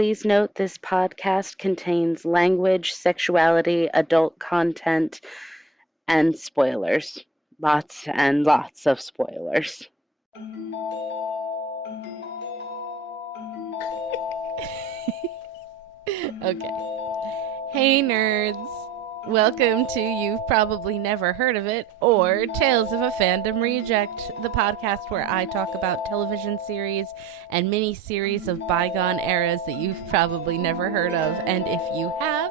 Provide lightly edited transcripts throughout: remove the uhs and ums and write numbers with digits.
Please note this podcast contains language, sexuality, adult content, and spoilers. Lots and lots of spoilers. Okay. Hey, nerds. Welcome to You've Probably Never Heard of It, or Tales of a Fandom Reject, the podcast where I talk about television series and mini-series of bygone eras that you've probably never heard of. And if you have,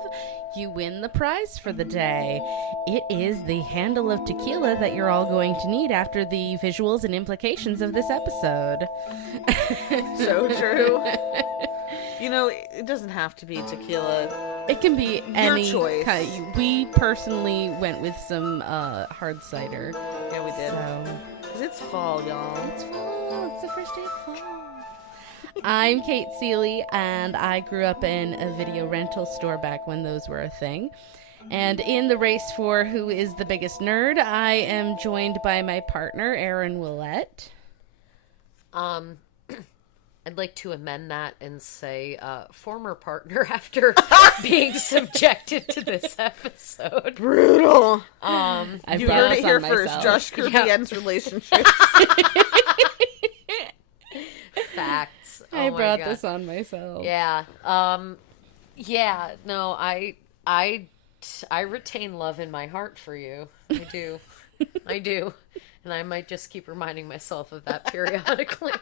you win the prize for the day. It is the handle of tequila that you're all going to need after the visuals and implications of this episode. So true. You know, it doesn't have to be tequila. It can be any choice. kind. We personally went with some hard cider. Yeah, we did. So. 'Cause it's fall, y'all. It's fall. It's the first day of fall. I'm Cate Seeley, and I grew up in a video rental store back when those were a thing. And in the race for who is the biggest nerd, I am joined by my partner, Erin Ouellette. I'd like to amend that and say former partner after being subjected to this episode. Brutal. You heard it here first. Josh Kirby ends relationships. Facts. I brought this on myself. Yeah. No, I retain love in my heart for you. I do. I do. And I might just keep reminding myself of that periodically.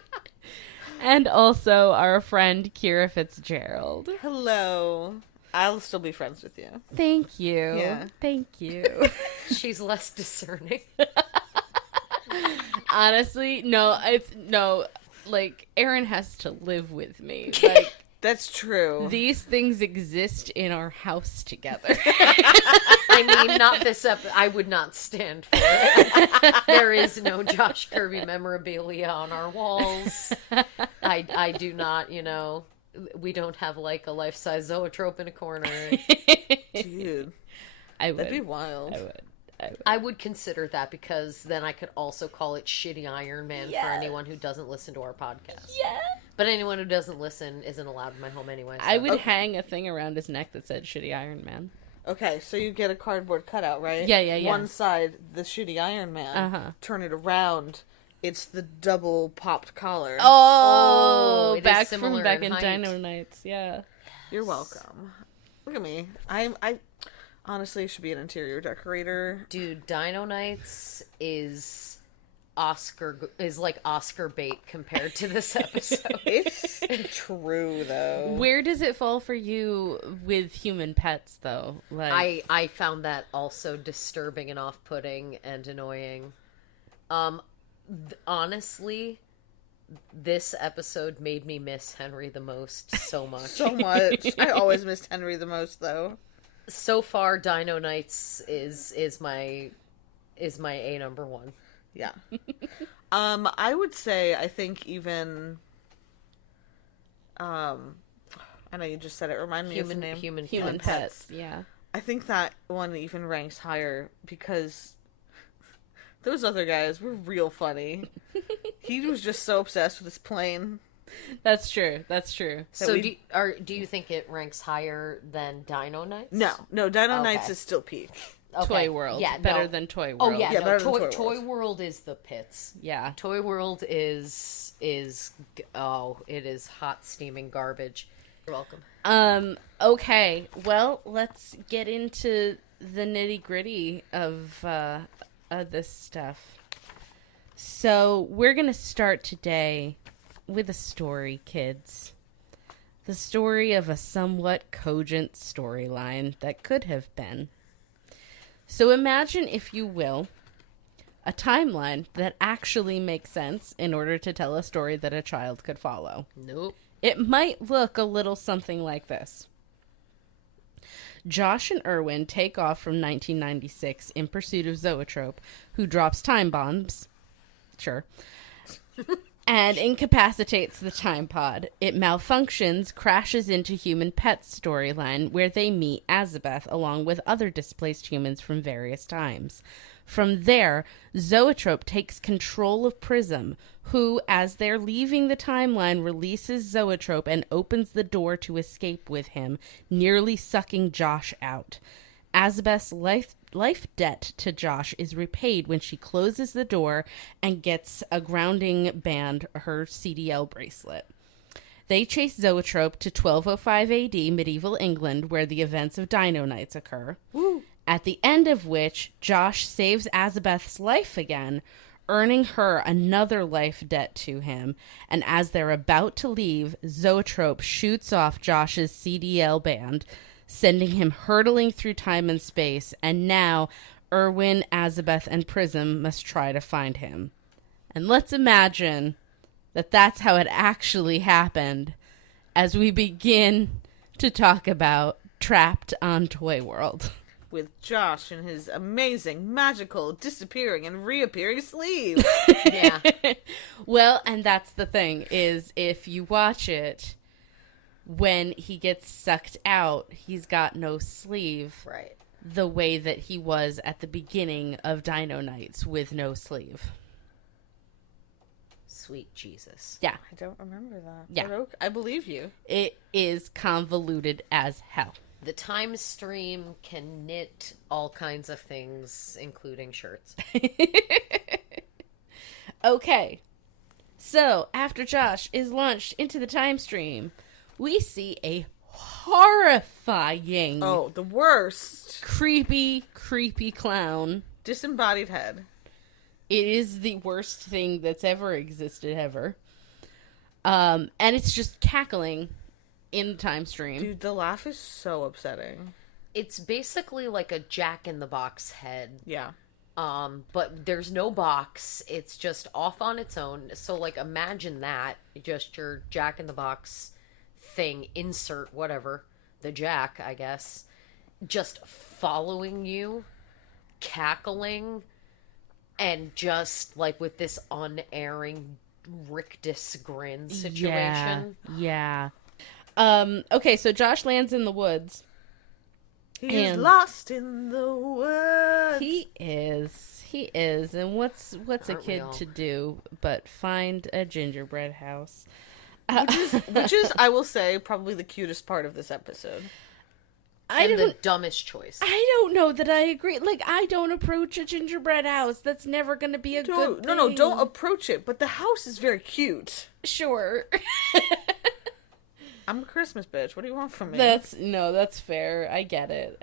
And also our friend Kyra Fitzgerald. Hello. I'll still be friends with you. Thank you. Yeah. Thank you. She's less discerning. Honestly, like, Erin has to live with me. Like, That's true. these things exist in our house together. I mean, not this episode. I would not stand for it. There is no Josh Kirby memorabilia on our walls. I do not, we don't have, like, a life-size zoetrope in a corner. Dude. I would. That'd be wild. I would consider that, because then I could also call it Shitty Iron Man for anyone who doesn't listen to our podcast. Yeah. But anyone who doesn't listen isn't allowed in my home anyway. So. I would hang a thing around his neck that said Shitty Iron Man. Okay, so you get a cardboard cutout, right? Yeah. One side, the Shitty Iron Man. Turn it around. It's the double popped collar. Oh, it back is similar from back in height. Dino Nights, yeah. You're welcome. Look at me. I honestly should be an interior decorator. Dude, Dino Nights is like Oscar bait compared to this episode. It's true, though. Where does it fall for you with human pets, though? Like, I found that also disturbing and off-putting and annoying. Honestly, this episode made me miss Henry the most so much. So much. I always missed Henry the most, though. So far, Dino Nights is my A number one. Yeah. I would say, I think even, I know you just said it. Remind me of the name. human pets, yeah. I think that one even ranks higher because those other guys were real funny. He was just so obsessed with his plane. That's true. So do you think it ranks higher than Dino Nights? No, Dino Nights is still peak. Okay. Toy World. Yeah, better than Toy World. Oh, yeah, Yeah, better than Toy Toy World. World is the pits. Yeah. Toy World is it is hot steaming garbage. You're welcome. Okay. Well, let's get into the nitty-gritty of this stuff. So, we're going to start today with a story, kids. The story of a somewhat cogent storyline that could have been. So imagine, if you will, a timeline that actually makes sense in order to tell a story that a child could follow. Nope. It might look a little something like this. Josh and Erwin take off from 1996 in pursuit of Zoetrope, who drops time bombs. Sure. And incapacitates the time pod. It malfunctions, crashes into Human Pets storyline, where they meet Azabeth along with other displaced humans from various times. From there, Zoetrope takes control of Prism, who, as they're leaving the timeline, releases Zoetrope and opens the door to escape with him, nearly sucking Josh out. Azabeth's life debt to Josh is repaid when she closes the door and gets a grounding band, her CDL bracelet. They chase Zoetrope to 1205 AD medieval England, where the events of Dino Nights occur. Woo. At the end of which, Josh saves Azabeth's life again, earning her another life debt to him. And as they're about to leave, Zoetrope shoots off Josh's CDL band, sending him hurtling through time and space. And now, Erwin, Azabeth, and Prism must try to find him. And let's imagine that that's how it actually happened as we begin to talk about Trapped on Toyworld. With Josh and his amazing, magical, disappearing and reappearing sleeve. Yeah. Well, and that's the thing, is if you watch it, when he gets sucked out, he's got no sleeve. Right. The way that he was at the beginning of Dino Nights with no sleeve. Sweet Jesus. Yeah. I don't remember that. Yeah. But okay, I believe you. It is convoluted as hell. The time stream can knit all kinds of things, including shirts. Okay. So, after Josh is launched into the time stream, we see a horrifying, Oh, the worst. creepy clown. Disembodied head. It is the worst thing that's ever existed, ever. And it's just cackling in the time stream. Dude, the laugh is so upsetting. It's basically like a Jack-in-the-Box head. Yeah. But there's no box. It's just off on its own. So, like, imagine that. Just your Jack-in-the-Box thing, insert whatever, the Jack, I guess, just following you, cackling, and just, like, with this unerring rictus grin situation. Yeah. Okay, so Josh lands in the woods. He's And- lost in the woods. He is. And what's a Aren't we kid all? to do but find a gingerbread house? Which is, I will say, probably the cutest part of this episode. And the dumbest choice. I don't know that I agree. Like, I don't approach a gingerbread house. That's never going to be a good thing. No, don't approach it. But the house is very cute. Sure. I'm a Christmas bitch. What do you want from me? That's fair. I get it.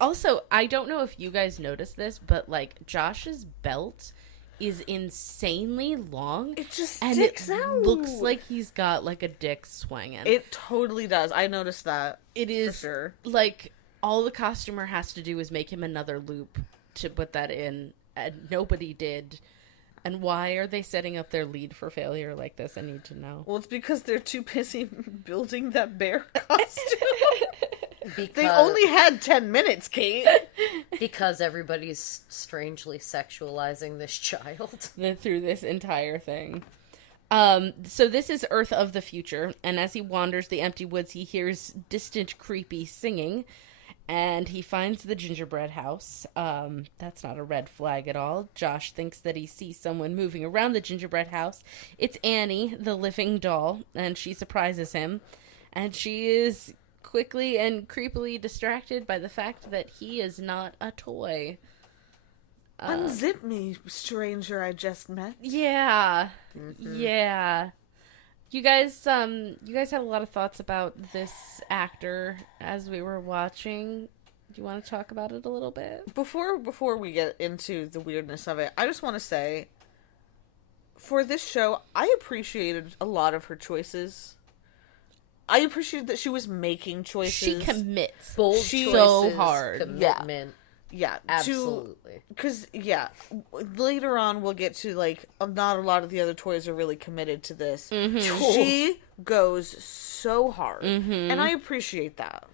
Also, I don't know if you guys noticed this, but, like, Josh's belt is insanely long. It just and sticks it out. looks like he's got, like, a dick swinging. It totally does. I noticed that. It is, for sure. like, all the costumer has to do is make him another loop to put that in, and nobody did. And why are they setting up their lead for failure like this? I need to know. Well, it's because they're too busy building that bear costume. Because, They only had 10 minutes, Kate. because everybody's strangely sexualizing this child. Through this entire thing. So this is Earth of the future, and as he wanders the empty woods, he hears distant, creepy singing, and he finds the gingerbread house. That's not a red flag at all. Josh thinks that he sees someone moving around the gingerbread house. It's Annie, the living doll, and she surprises him, and she is quickly and creepily distracted by the fact that he is not a toy. Unzip me, stranger I just met. Yeah. Yeah. You guys had a lot of thoughts about this actor as we were watching. Do you want to talk about it a little bit? Before we get into the weirdness of it, I just want to say, for this show, I appreciated a lot of her choices. I appreciated that she was making choices. She commits Bold She- choices, so hard. commitment. Yeah, Absolutely. Because, later on we'll get to, like, not a lot of the other toys are really committed to this. She goes so hard. And I appreciate that.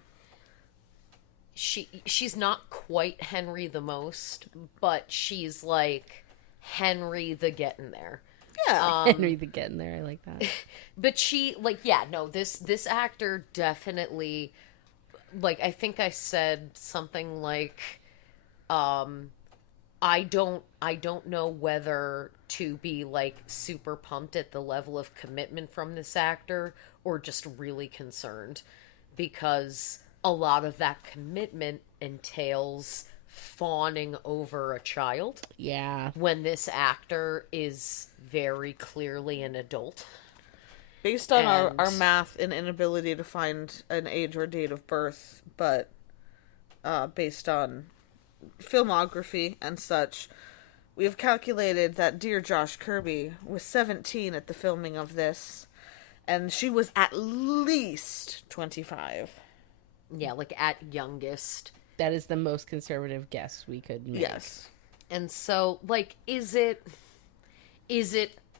She's not quite Henry the most, but she's like Henry the getting there. Yeah. Henry the getting there, I like that. But she, like, yeah, no, this actor definitely, like, I think I said something like, I don't know whether to be like super pumped at the level of commitment from this actor or just really concerned, because a lot of that commitment entails fawning over a child. Yeah. When this actor is very clearly an adult. Based on our math and inability to find an age or date of birth, but based on filmography and such, we have calculated that dear Josh Kirby was 17 at the filming of this, and she was at least 25. Yeah, like at youngest. That is the most conservative guess we could make. Yes. And so, like, is it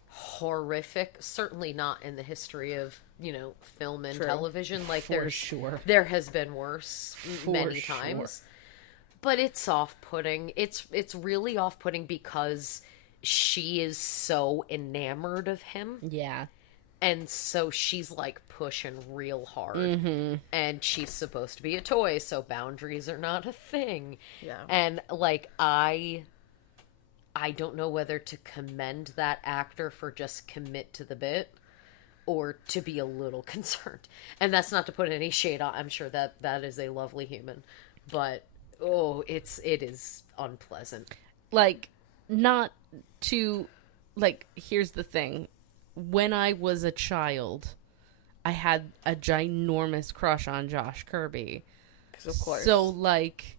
horrific? Certainly not in the history of, film and television. Like, there has been worse many times. But it's off-putting. It's really off-putting because she is so enamored of him. Yeah. And so she's, like, pushing real hard. Mm-hmm. And she's supposed to be a toy, so boundaries are not a thing. Yeah. And, like, I don't know whether to commend that actor for just commit to the bit or to be a little concerned. And that's not to put any shade on. I'm sure that is a lovely human. But... it is unpleasant. Like, not to, like, here's the thing. When I was a child, I had a ginormous crush on Josh Kirby. Because of course. So, like,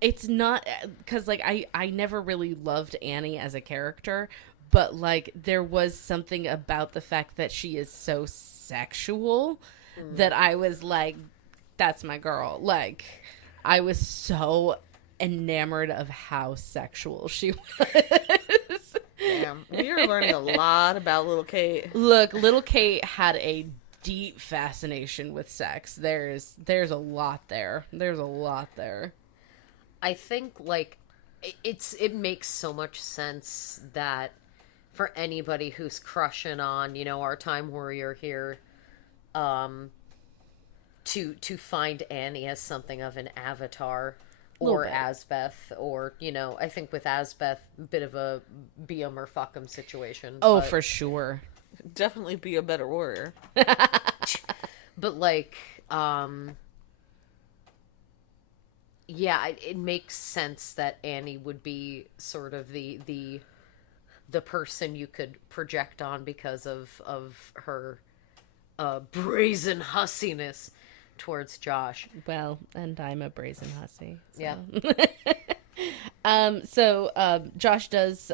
it's not, because, like, I never really loved Annie as a character, but, like, there was something about the fact that she is so sexual that I was like, that's my girl. Like, I was so enamored of how sexual she was. Damn. We are learning a lot about little Cate. Look, little Cate had a deep fascination with sex. There's a lot there. There's a lot there. I think, like, it makes so much sense that for anybody who's crushing on, our Time Warrior here, to find Annie as something of an avatar, or Asbeth, or, I think with Asbeth, a bit of a be 'em or fuck 'em situation. Oh, for sure. Definitely be a better warrior. But, like, yeah, it makes sense that Annie would be sort of the person you could project on because of her brazen hussiness towards Josh. Well, and I'm a brazen hussy. So. Yeah. So Josh does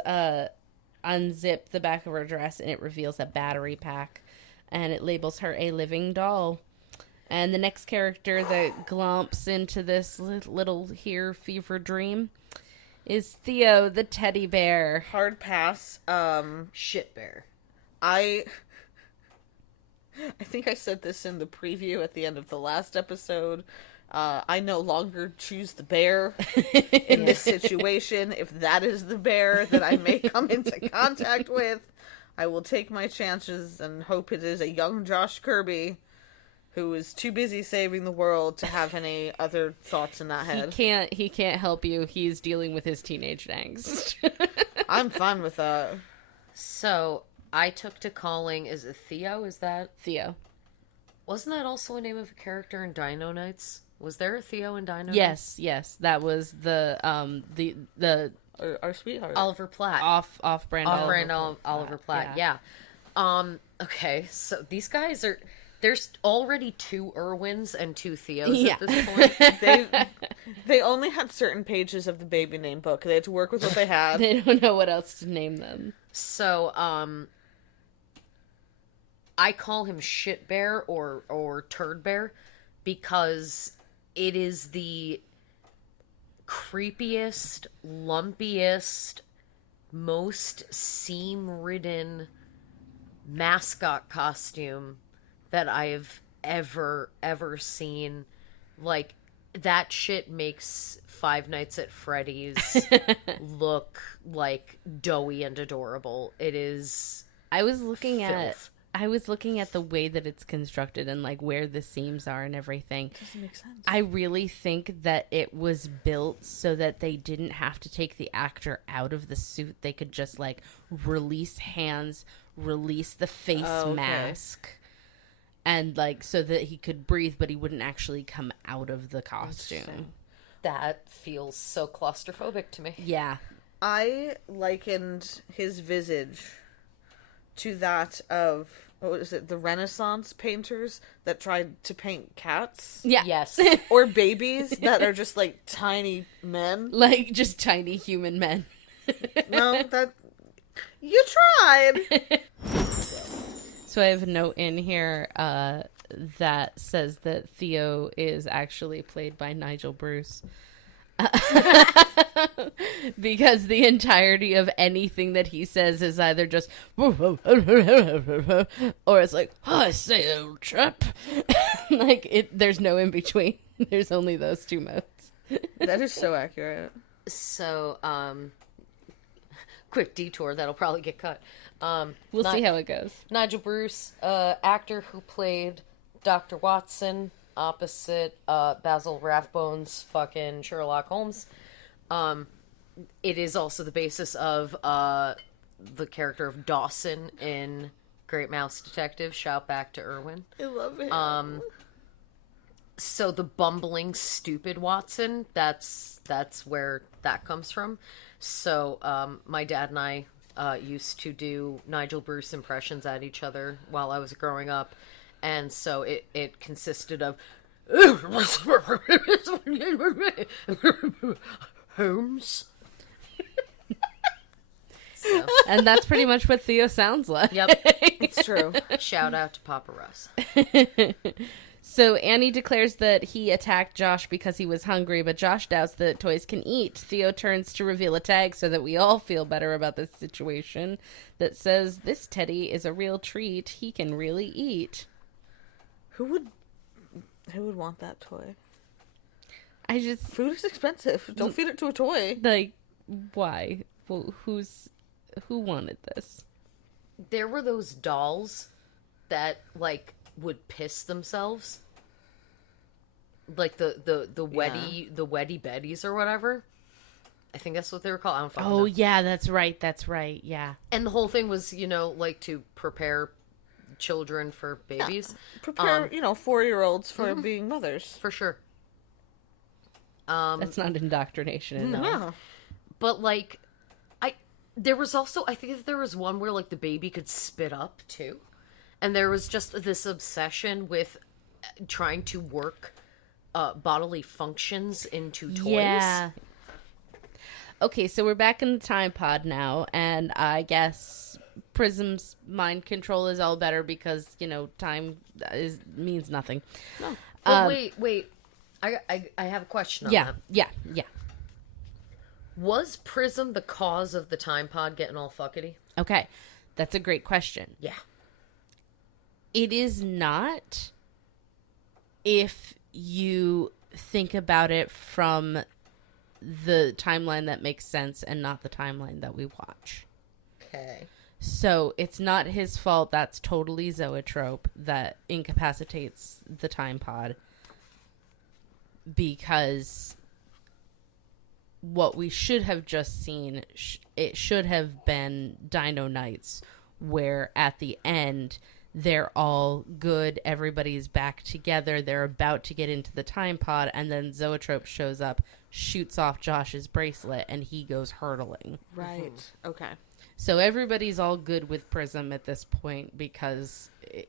unzip the back of her dress, and it reveals a battery pack, and it labels her a living doll. And the next character that glomps into this little here fever dream is Theo, the teddy bear. Hard pass. Shit bear. I think I said this in the preview at the end of the last episode. I no longer choose the bear in this situation. If that is the bear that I may come into contact with, I will take my chances and hope it is a young Josh Kirby who is too busy saving the world to have any other thoughts in that head. He can't help you. He's dealing with his teenage angst. I'm fine with that. So... I took to calling, is it Theo? Is that? Theo. Wasn't that also a name of a character in Dino Knights? Was there a Theo in Dino Knights? Yes. Yes. That was the our sweetheart. Oliver Platt. Off-brand Oliver Platt. Yeah. Okay, so these guys are... There's already 2 Irwins and 2 Theos at this point. They only had certain pages of the baby name book. They had to work with what they had. They don't know what else to name them. So, I call him Shit Bear or Turd Bear because it is the creepiest, lumpiest, most seam-ridden mascot costume that I have ever seen. Like, that shit makes Five Nights at Freddy's look like doughy and adorable. It is I was looking filth. I was looking at the way that it's constructed and like where the seams are and everything. Doesn't make sense. I really think that it was built so that they didn't have to take the actor out of the suit. They could just like release hands, release the face mask, and like so that he could breathe, but he wouldn't actually come out of the costume. That feels so claustrophobic to me. Yeah. I likened his visage to that of, what is it, the Renaissance painters that tried to paint cats? Yeah. Yes. Or babies that are just like tiny men? Like just tiny human men. No, that... You tried! So I have a note in here that says that Theo is actually played by Nigel Bruce. Because the entirety of anything that he says is either just or it's like, oh, I say, old chap. Like there's no in between. There's only those two modes. That is so accurate. So, quick detour that'll probably get cut. We'll see how it goes. Nigel Bruce, actor who played Dr. Watson opposite Basil Rathbone's fucking Sherlock Holmes. It is also the basis of the character of Dawson in Great Mouse Detective. Shout back to Irwin. I love it. So the bumbling, stupid Watson, that's where that comes from. So my dad and I used to do Nigel Bruce impressions at each other while I was growing up. And so it consisted of Holmes. So. And that's pretty much what Theo sounds like. Yep. It's true. Shout out to Papa Russ. So Annie declares that he attacked Josh because he was hungry, but Josh doubts that toys can eat. Theo turns to reveal a tag so that we all feel better about this situation that says, "This teddy is a real treat. He can really eat." Who would want that toy? Food is expensive. Don't feed it to a toy. Like, why? Well, who wanted this? There were those dolls that like would piss themselves, like the Weddy Betties or whatever. I think that's what they were called. I don't fucking know. Yeah, that's right. Yeah. And the whole thing was, like to prepare children for babies. Yeah. Prepare, 4-year-olds for being mothers. For sure. That's not indoctrination enough. No. But like, there was also, I think there was one where like the baby could spit up too. And there was just this obsession with trying to work bodily functions into toys. Yeah. Okay, so we're back in the time pod now, and I guess Prism's mind control is all better because, time means nothing. No. But wait. I have a question on that. Yeah. Was Prism the cause of the time pod getting all fuckety? Okay, that's a great question. Yeah. It is not if you think about it from the timeline that makes sense and not the timeline that we watch. Okay. So it's not his fault. That's totally zoetrope that incapacitates the time pod, because what we should have just seen, it should have been Dino Knights, where at the end they're all good, everybody's back together, they're about to get into the time pod, and then Zoetrope shows up, shoots off Josh's bracelet, and he goes hurtling. Right. Mm-hmm. Okay. So everybody's all good with Prism at this point because it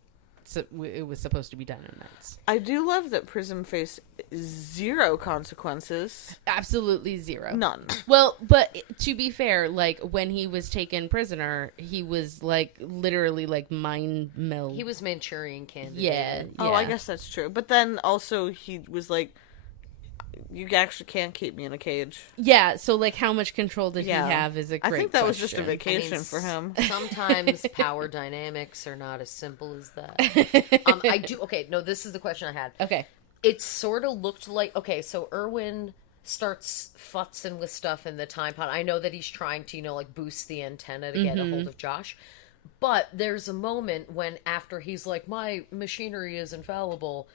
was supposed to be Dino Knights. I do love that Prism faced 0 consequences. Absolutely 0. None. Well, but to be fair, like, when he was taken prisoner, he was, like, literally, like, mind meld. He was Manchurian candidate. Yeah. Oh, I guess that's true. But then also he was like, you actually can't keep me in a cage. Yeah, so, like, how much control did he have is a great I think that question. was just a vacation for him. Sometimes power dynamics are not as simple as that. This is the question I had. Okay. It sort of looked like, so Irwin starts futzing with stuff in the time pod. I know that he's trying to, boost the antenna to get a hold of Josh. But there's a moment when, after he's like, my machinery is infallible,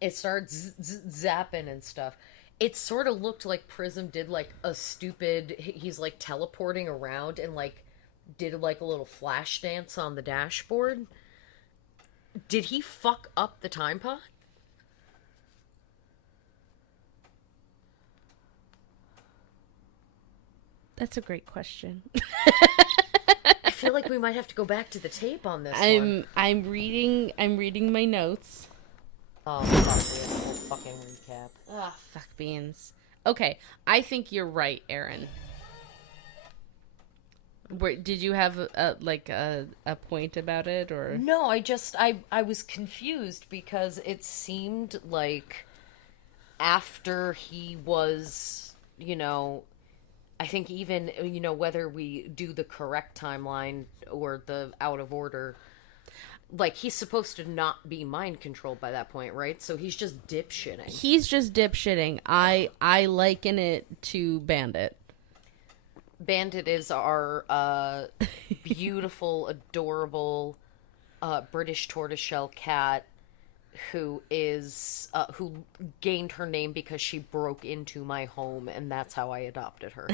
it starts zapping and stuff. It sort of looked like Prism did like a stupid, he's like teleporting around and like did like a little flash dance on the dashboard. Did he fuck up the time pod? That's a great question. I feel like we might have to go back to the tape on this one. I'm reading my notes. Oh, fuck, we have a whole fucking recap. Ah, fuck beans. Okay, I think you're right, Erin. Did you have a point about it, or No, I was confused because it seemed like after he was, I think even, whether we do the correct timeline or the out of order, like, he's supposed to not be mind controlled by that point, right? So he's just dipshitting. He's just dipshitting. I liken it to Bandit. Bandit is our beautiful, adorable British tortoiseshell cat who gained her name because she broke into my home, and that's how I adopted her.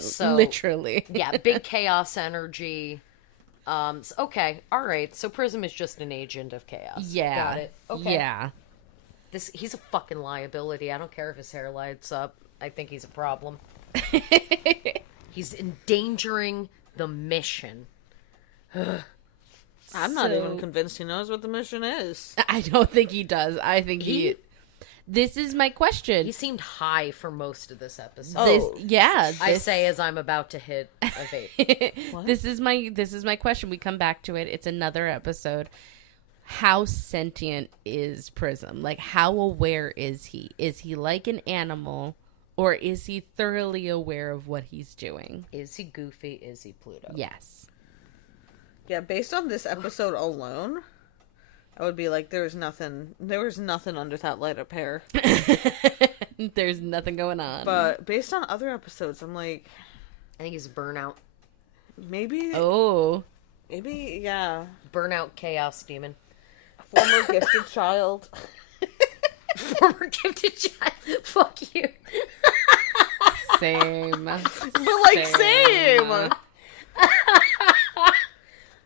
So, literally. Yeah, big chaos energy. Okay, all right. So Prism is just an agent of chaos. Yeah. Got it. Okay. Yeah. He's a fucking liability. I don't care if his hair lights up. I think he's a problem. He's endangering the mission. I'm not even convinced he knows what the mission is. I don't think he does. I think he This is my question. He seemed high for most of this episode. I say as I'm about to hit a vape. This is my question. We come back to it. It's another episode. How sentient is Prism? Like, how aware is he? Is he like an animal, or is he thoroughly aware of what he's doing? Is he Goofy? Is he Pluto? Yes. Yeah, based on this episode alone, I would be like, there was nothing under that light up hair. There's nothing going on. But based on other episodes, I'm like, I think he's burnout. Maybe, yeah. Burnout chaos demon. Former gifted child. Former gifted child. Fuck you. Same. But like, same.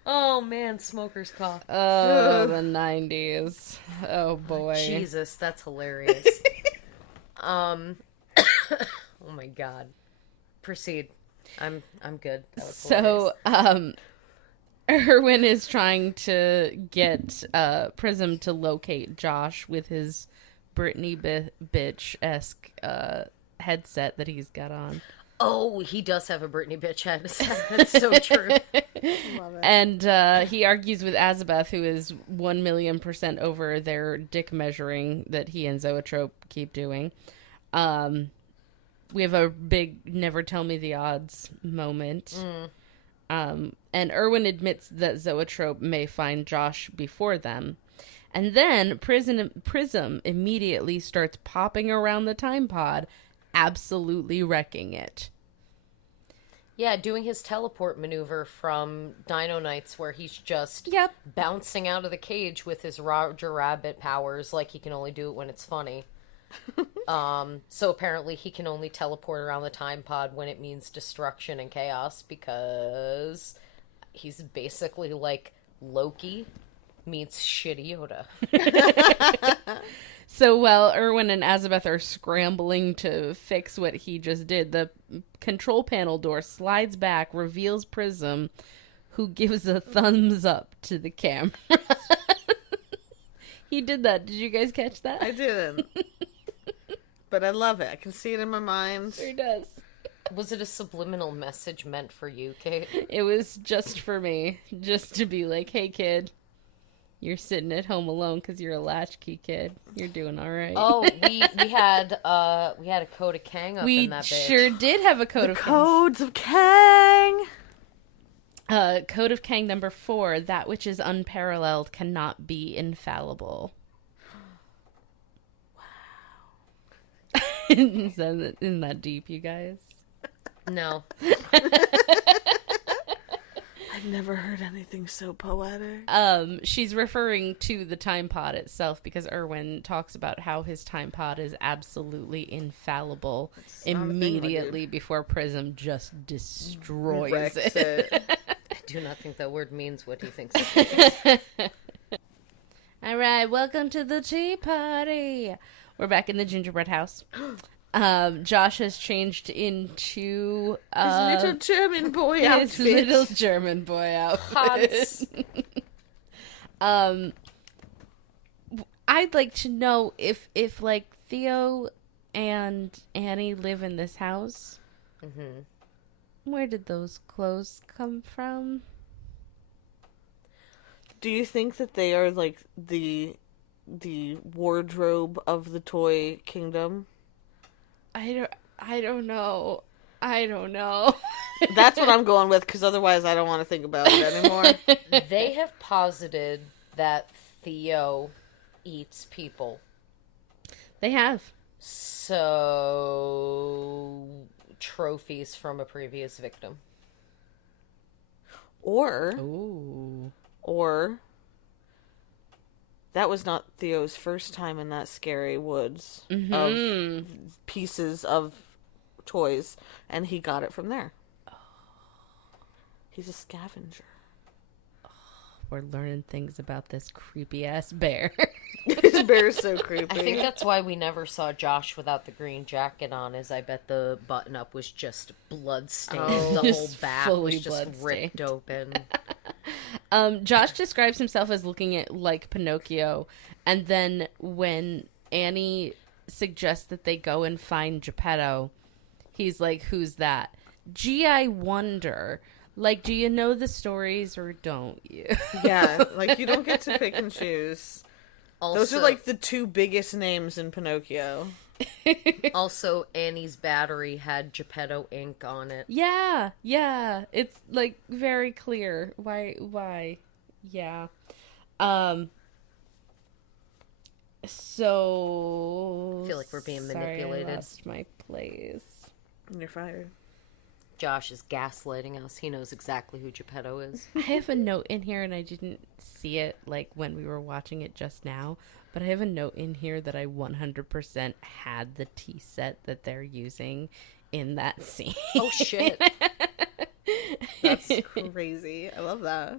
Oh man, smoker's cough. Oh, the 90s. Oh boy. Jesus, that's hilarious. Oh my god. Proceed. I'm good. That was hilarious. Erwin is trying to get Prism to locate Josh with his Britney bitch-esque headset that he's got on. Oh, he does have a Britney bitch headset. That's so true. Love it. And he argues with Azabeth, who is 1,000,000% over their dick measuring that he and Zoetrope keep doing. We have a big never tell me the odds moment. And Erwin admits that Zoetrope may find Josh before them. And then Prism immediately starts popping around the time pod, absolutely wrecking it. Yeah, doing his teleport maneuver from Dino Nights, where he's just bouncing out of the cage with his Roger Rabbit powers, like he can only do it when it's funny. So apparently he can only teleport around the time pod when it means destruction and chaos, because he's basically like Loki meets shitty Yoda. So while Erwin and Azabeth are scrambling to fix what he just did, the control panel door slides back, reveals Prism, who gives a thumbs up to the camera. He did that. Did you guys catch that? I didn't. But I love it. I can see it in my mind. Sure does. Was it a subliminal message meant for you, Kate? It was just for me. Just to be like, hey, kid. You're sitting at home alone because you're a latchkey kid. You're doing all right. Oh, we had a code of Kang up in that bitch. We sure did have a code of Kang. Codes of Kang. Code of Kang number 4. That which is unparalleled cannot be infallible. Wow. Isn't that deep, you guys? No. I've I've never heard anything so poetic. She's referring to the time pod itself because Erwin talks about how his time pod is absolutely infallible immediately before Prism just destroys it. I do not think that word means what he thinks it means. All right, welcome to the tea party. We're back in the gingerbread house. Josh has changed into his little German boy outfit. His little German boy outfit. I'd like to know if like Theo and Annie live in this house. Mm-hmm. Where did those clothes come from? Do you think that they are like the wardrobe of the toy kingdom? I don't know. I don't know. That's what I'm going with, because otherwise I don't want to think about it anymore. They have posited that Theo eats people. They have. So, trophies from a previous victim. Or that was not Theo's first time in that scary woods of pieces of toys, and he got it from there. He's a scavenger. We're learning things about this creepy ass bear. This bear is so creepy. I think that's why we never saw Josh without the green jacket on, is I bet the button up was just blood stained. The whole back was just ripped open. Josh describes himself as looking like Pinocchio, and then when Annie suggests that they go and find Geppetto, he's like, "Who's that?" Gee, I wonder. Like, do you know the stories or don't you? Yeah, like you don't get to pick and choose. Also, those are like the two biggest names in Pinocchio. Also, Annie's battery had Geppetto ink on it. Yeah. It's like very clear. Why? Yeah. So I feel like we're being manipulated. I lost my place. You're fired. Josh is gaslighting us. He knows exactly who Geppetto is. I have a note in here, and I didn't see it like when we were watching it just now, but I have a note in here that I 100% had the tea set that they're using in that scene. Oh shit. That's crazy. I love that.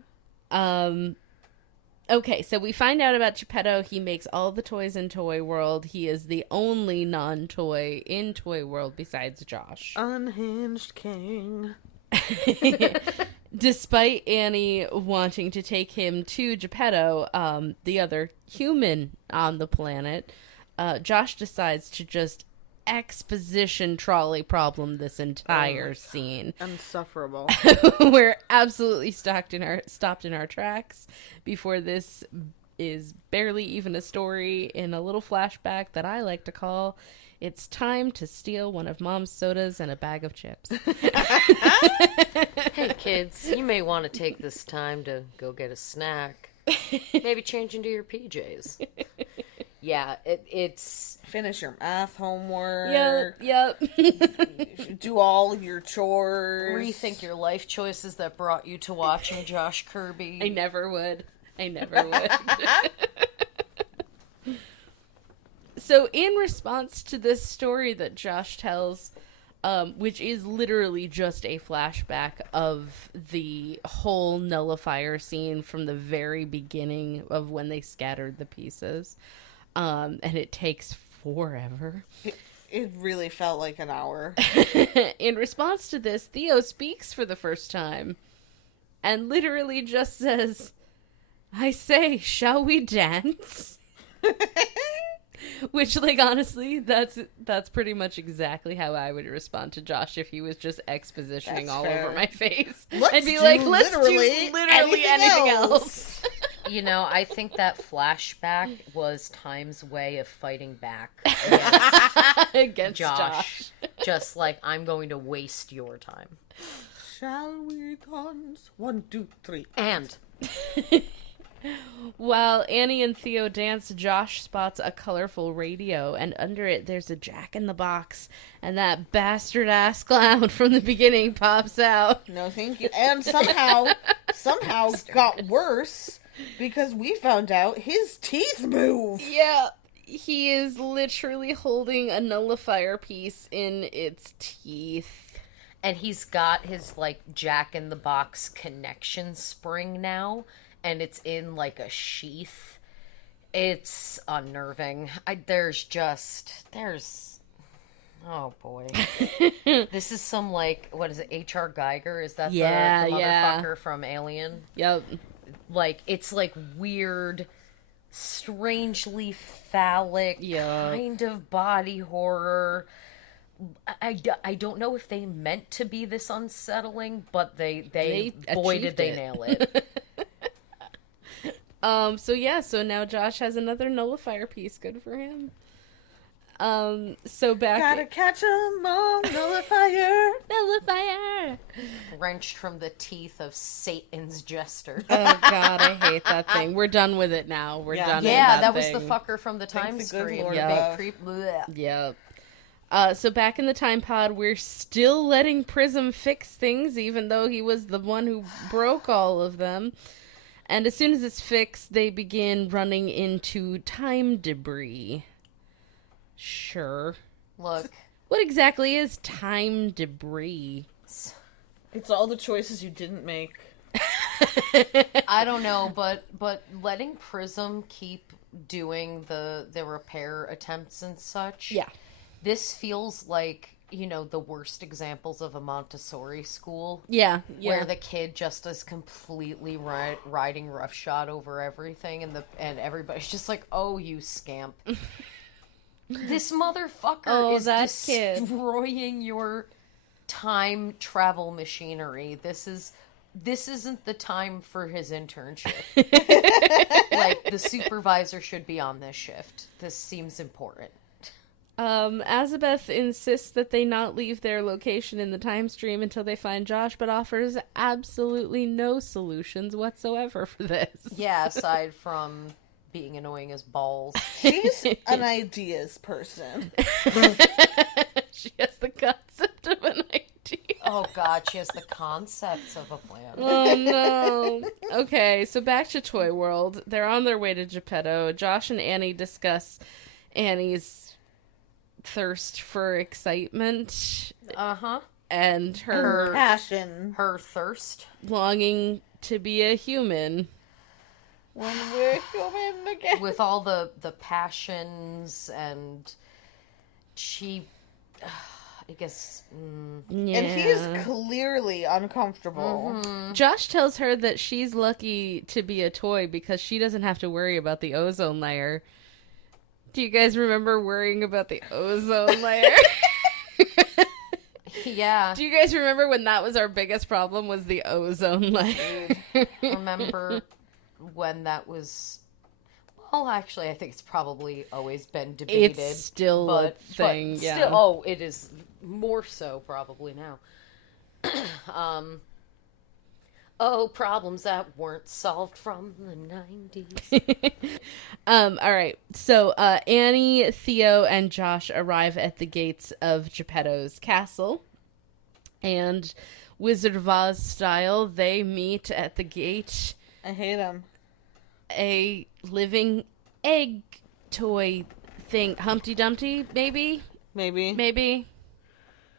Okay, so we find out about Geppetto. He makes all the toys in Toy World. He is the only non-toy in Toy World besides Josh. Unhinged king. Despite Annie wanting to take him to Geppetto, the other human on the planet, Josh decides to just exposition trolley problem this entire scene. Insufferable. We're absolutely stopped in our tracks before this is barely even a story in a little flashback that I like to call "It's time to steal one of Mom's sodas and a bag of chips." Hey kids, you may want to take this time to go get a snack. Maybe change into your PJs. Yeah, it's... Finish your math homework. Yep. Do all your chores. Rethink your life choices that brought you to watching Josh Kirby. I never would. So in response to this story that Josh tells, which is literally just a flashback of the whole nullifier scene from the very beginning of when they scattered the pieces, and it takes forever. It really felt like an hour. In response to this, Theo speaks for the first time and literally just says, "I say, shall we dance?" Which, like, honestly, that's pretty much exactly how I would respond to Josh if he was just expositioning all over my face. I'd be like, let's do literally anything else. You know, I think that flashback was Time's way of fighting back against Josh. Just like, I'm going to waste your time. Shall we dance? 1, 2, 3. And While Annie and Theo dance, Josh spots a colorful radio, and under it there's a Jack-in-the-Box, and that bastard-ass clown from the beginning pops out. No, thank you. And somehow got worse because we found out his teeth move. Yeah, he is literally holding a nullifier piece in its teeth. And he's got his, like, Jack-in-the-Box connection spring now, and it's in, like, a sheath. It's unnerving. Oh, boy. This is some, like, what is it, H.R. Geiger? Is that the motherfucker from Alien? Yep. Like, it's, like, weird, strangely phallic kind of body horror. I don't know if they meant to be this unsettling, but they boy, did they nail it. So now Josh has another nullifier piece. Good for him. So back... Gotta catch 'em all, nullifier. Nullifier! Wrenched from the teeth of Satan's jester. Oh god, I hate that thing. We're done with it now. We're done with Yeah, that was thing. the fucker from the time Thank the good scream. Lord Yeah. above. Big creep. Blech. Yep. So back in the time pod, we're still letting Prism fix things, even though he was the one who broke all of them. And as soon as it's fixed, they begin running into time debris. Sure. Look. What exactly is time debris? It's all the choices you didn't make. I don't know, but letting Prism keep doing the repair attempts and such. Yeah. This feels like, the worst examples of a Montessori school. Yeah. Where the kid just is completely riding roughshod over everything, and everybody's just like, "Oh, you scamp." This motherfucker is destroying your time travel machinery. This isn't the time for his internship. Like, the supervisor should be on this shift. This seems important. Azabeth insists that they not leave their location in the time stream until they find Josh, but offers absolutely no solutions whatsoever for this. Yeah, aside from being annoying as balls. She's an ideas person. She has the concept of an idea. Oh god, she has the concepts of a plan. Oh no. Okay, so back to Toy World. They're on their way to Geppetto. Josh and Annie discuss Annie's thirst for excitement. Uh-huh. And her passion. Her thirst. Longing to be a human. When we're human again. With all theしand she... I guess... Yeah. And he is clearly uncomfortable. Mm-hmm. Josh tells her that she's lucky to be a toy because she doesn't have to worry about the ozone layer. Do you guys remember worrying about the ozone layer? Yeah. Do you guys remember when that was our biggest problem, was the ozone layer? Remember when that was... Well, actually, I think it's probably always been debated. It's still a thing, yeah. Still, it is more so probably now. Problems that weren't solved from the 90s. All right. So Annie, Theo, and Josh arrive at the gates of Geppetto's castle. And Wizard of Oz style, they meet at the gate. I hate him. A living egg toy thing. Humpty Dumpty, maybe? Maybe.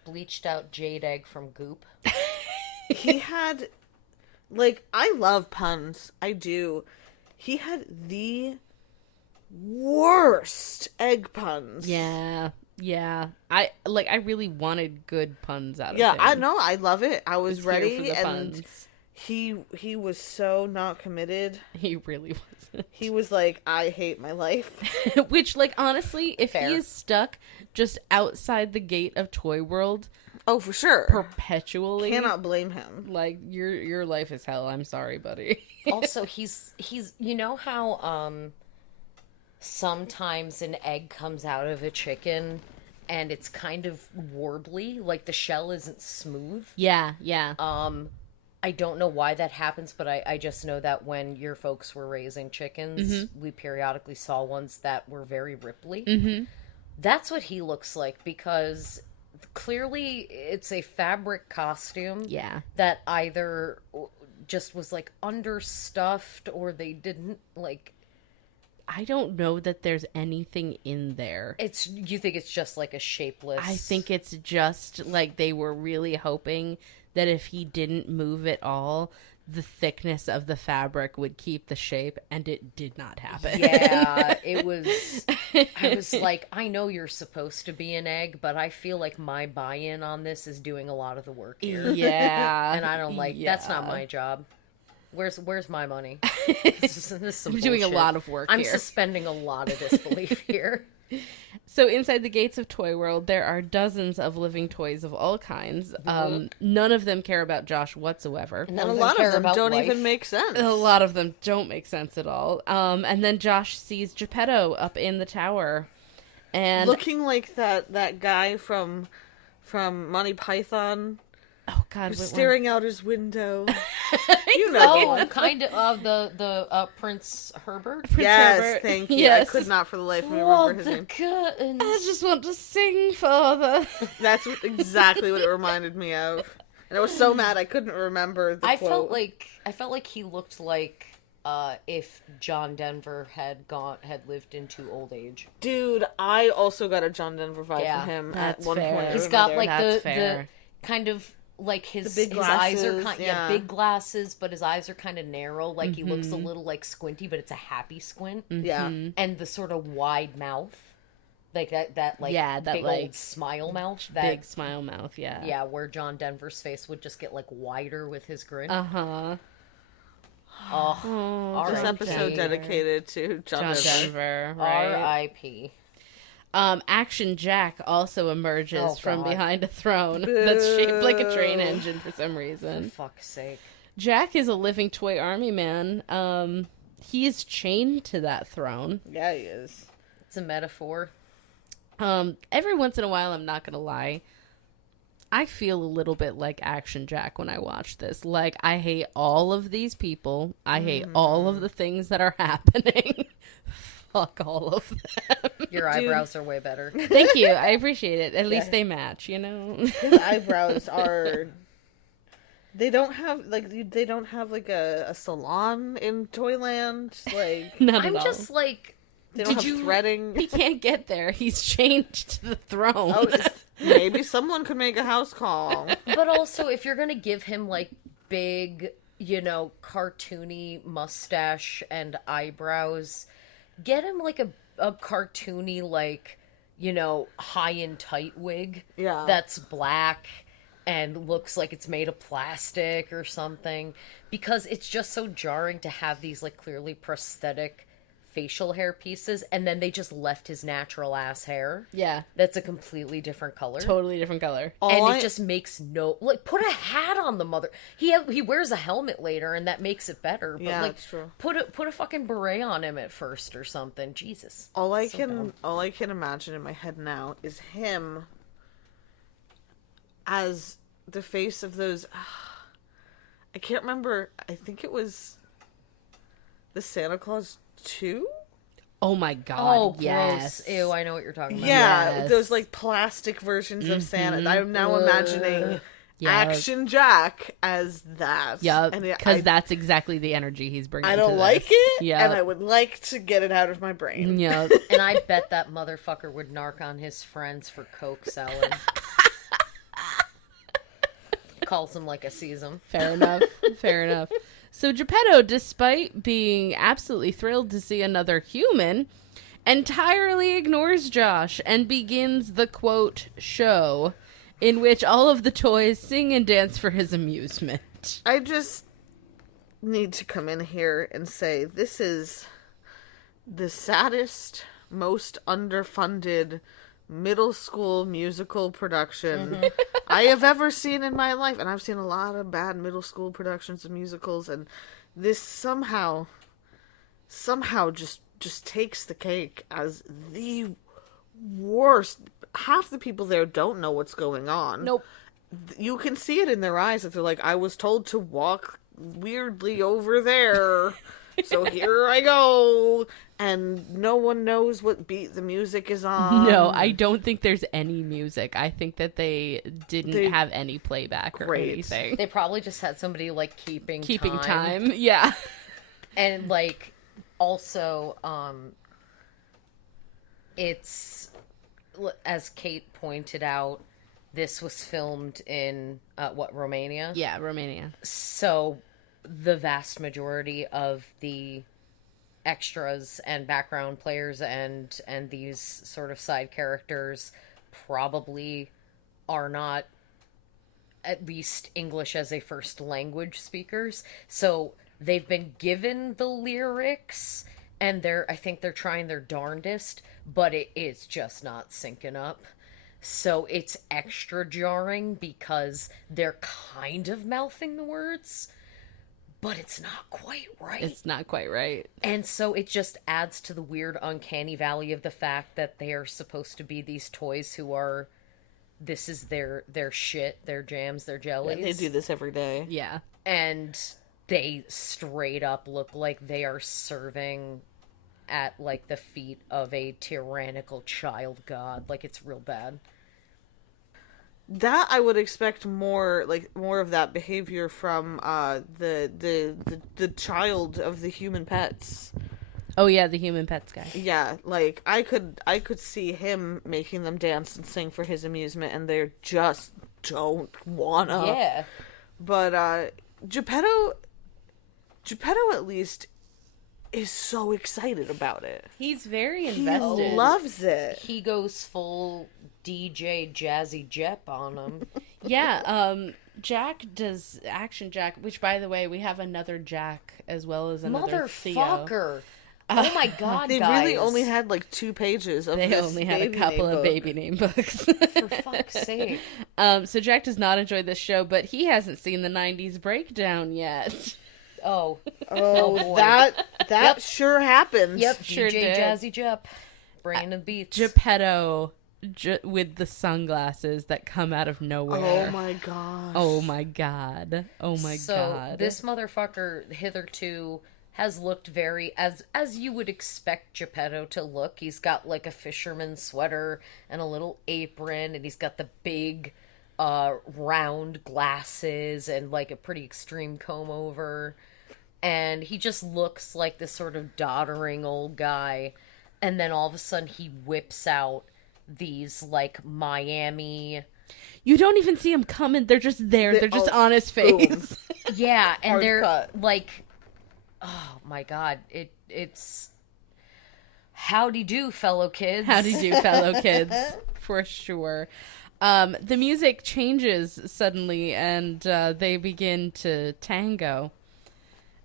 Bleached out jade egg from Goop. He had... Like, I love puns. I do. He had the worst egg puns. Yeah. I really wanted good puns out of him. Yeah, I know. I love it. I was ready. For the and puns. he was so not committed. He really wasn't. He was like, I hate my life. Which, like, honestly, if Fair. he is stuck just outside the gate of Toy World Oh, for sure. perpetually, Cannot blame him. like, your life is hell. I'm sorry, buddy. Also, he's you know how sometimes an egg comes out of a chicken and it's kind of warbly, like the shell isn't smooth. Yeah. I don't know why that happens, but I just know that when your folks were raising chickens, we periodically saw ones that were very Ripley. That's what he looks like, because clearly it's a fabric costume Yeah. that either just was like understuffed or they didn't like. I don't know that there's anything in there. You think it's just like a shapeless? I think it's just like they were really hoping that if he didn't move at all, the thickness of the fabric would keep the shape, and it did not happen. Yeah, it was. I was like, I know you're supposed to be an egg, but I feel like my buy-in on this is doing a lot of the work here. Yeah. And I don't like. That's not my job. Where's my money? This is some I'm doing a bullshit. lot of work I'm here. suspending a lot of disbelief here. So inside the gates of Toy World, there are dozens of living toys of all kinds. None of them care about Josh whatsoever. And a lot of them don't even make sense. A lot of them don't make sense at all. And then Josh sees Geppetto up in the tower. And looking like that guy from Monty Python. oh god, Who's wait, staring out his window. You know the Oh, one. kind of the Prince Herbert. Yes, Herbert. thank you. Yes. I could not for the life of me remember his name. curtains. I just want to sing, Father. That's exactly what it reminded me of. And I was so mad I couldn't remember the I quote. felt like he looked like if John Denver had lived into old age. Dude, I also got a John Denver vibe Yeah, from him that's at one fair. point. or He's got another. like That's the fair. kind of like his The big his eyes are glasses, kind yeah. big glasses, but his eyes are kind of narrow. Like he looks a little like squinty, but it's a happy squint. Yeah. And the sort of wide mouth, like that like Yeah, that, big like, old smile mouth. That Big smile mouth, yeah. yeah, where John Denver's face would just get like wider with his grin. Uh-huh. Oh, This R.I.P. episode dedicated to John John Denver. Denver, right? R.I.P. Action Jack also emerges Oh, from God. behind a throne that's shaped like a train engine for some For reason. fuck's sake. Jack is a living toy army man. He is chained to that throne. Yeah, he is. It's a metaphor. Every once in a while, I'm not gonna lie, I feel a little bit like Action Jack when I watch this. Like, I hate all of these people. I hate all of the things that are happening. Fuck all of them. Your eyebrows are way better. Thank you. I appreciate it. At least they match, you know? His eyebrows are. They don't have like a salon in Toyland. Like Not I'm at all. just like, they don't Did have you- threading. He can't get there. He's chained to the throne. Oh, maybe someone could make a house call. but also if you're gonna give him like big, cartoony mustache and eyebrows, get him like a cartoony like, high and tight wig. Yeah. That's black and looks like it's made of plastic or something, because it's just so jarring to have these like clearly prosthetic facial hair pieces and then they just left his natural ass hair Yeah. that's a completely different color. Totally different color. And it just makes put a hat on the mother. He wears a helmet later and that makes it better. But Yeah, like that's true. put a fucking beret on him at first or something. Jesus. All I can imagine in my head now is him as the face of those. I can't remember. I think it was the Santa Claus 2. Oh my god. Oh, yes. gross. Ew, I know what you're talking about. Yeah, Yes. those like plastic versions of Santa. I'm now imagining Yeah. Action Jack as that. Yeah, And because that's exactly the energy he's bringing. I to don't like this. it, Yeah, and I would like to get it out of my brain. yeah. And I bet that motherfucker would narc on his friends for coke selling. Calls him like a season. Fair enough. Fair enough. So Geppetto, despite being absolutely thrilled to see another human, entirely ignores Josh and begins the quote show, in which all of the toys sing and dance for his amusement. I just need to come in here and say this is the saddest, most underfunded middle school musical production I have ever seen in my life. And I've seen a lot of bad middle school productions of musicals, and this somehow just takes the cake as the worst. Half the people there don't know what's going on. Nope. you can see it in their eyes that they're like, I was told to walk weirdly over there, so here I go, and no one knows what beat the music is on. No, I don't think there's any music. I think that they didn't have any playback or anything. They probably just had somebody like keeping time. Yeah. And like also it's, as Kate pointed out, this was filmed in Romania? Yeah, Romania. So the vast majority of the extras and background players and these sort of side characters probably are not at least English as a first language speakers. So they've been given the lyrics and I think they're trying their darndest, but it is just not syncing up. So it's extra jarring because they're kind of mouthing the words, but it's not quite right. It's not quite right. And so it just adds to the weird uncanny valley of the fact that they are supposed to be these toys who are, this is their shit, their jams, their jellies. Yeah, they do this every day. Yeah. And they straight up look like they are serving at like the feet of a tyrannical child god. Like, it's real bad. That I would expect more of that behavior from the child of the human pets. Oh yeah, the human pets guy. Yeah, like I could see him making them dance and sing for his amusement, and they just don't wanna. Yeah. But Geppetto at least is so excited about it. He's very invested. He loves it. He goes full DJ Jazzy Jep on him. Yeah, Jack does Action Jack, which, by the way, we have another Jack as well as another Theo. Motherfucker. Oh my god, they guys. really only had like 2 pages of They this only had a baby couple name of book. baby name books. For fuck's sake. So Jack does not enjoy this show, but he hasn't seen the 90s breakdown yet. Oh. Oh, boy. that sure happens. Yep, Sure DJ did. Jazzy Jep. Brain of beats. Geppetto with the sunglasses that come out of nowhere. Oh my gosh. Oh my god. Oh my god. So this motherfucker hitherto has looked very as you would expect Geppetto to look. He's got like a fisherman's sweater and a little apron, and he's got the big round glasses and like a pretty extreme comb over. And he just looks like this sort of doddering old guy. And then all of a sudden he whips out these like Miami. You don't even see him coming. They're just there. They're just on his face. Yeah, and Hard they're cut. like, oh my god, it's howdy do, fellow kids. Howdy do, fellow kids, for sure. The music changes suddenly, and they begin to tango.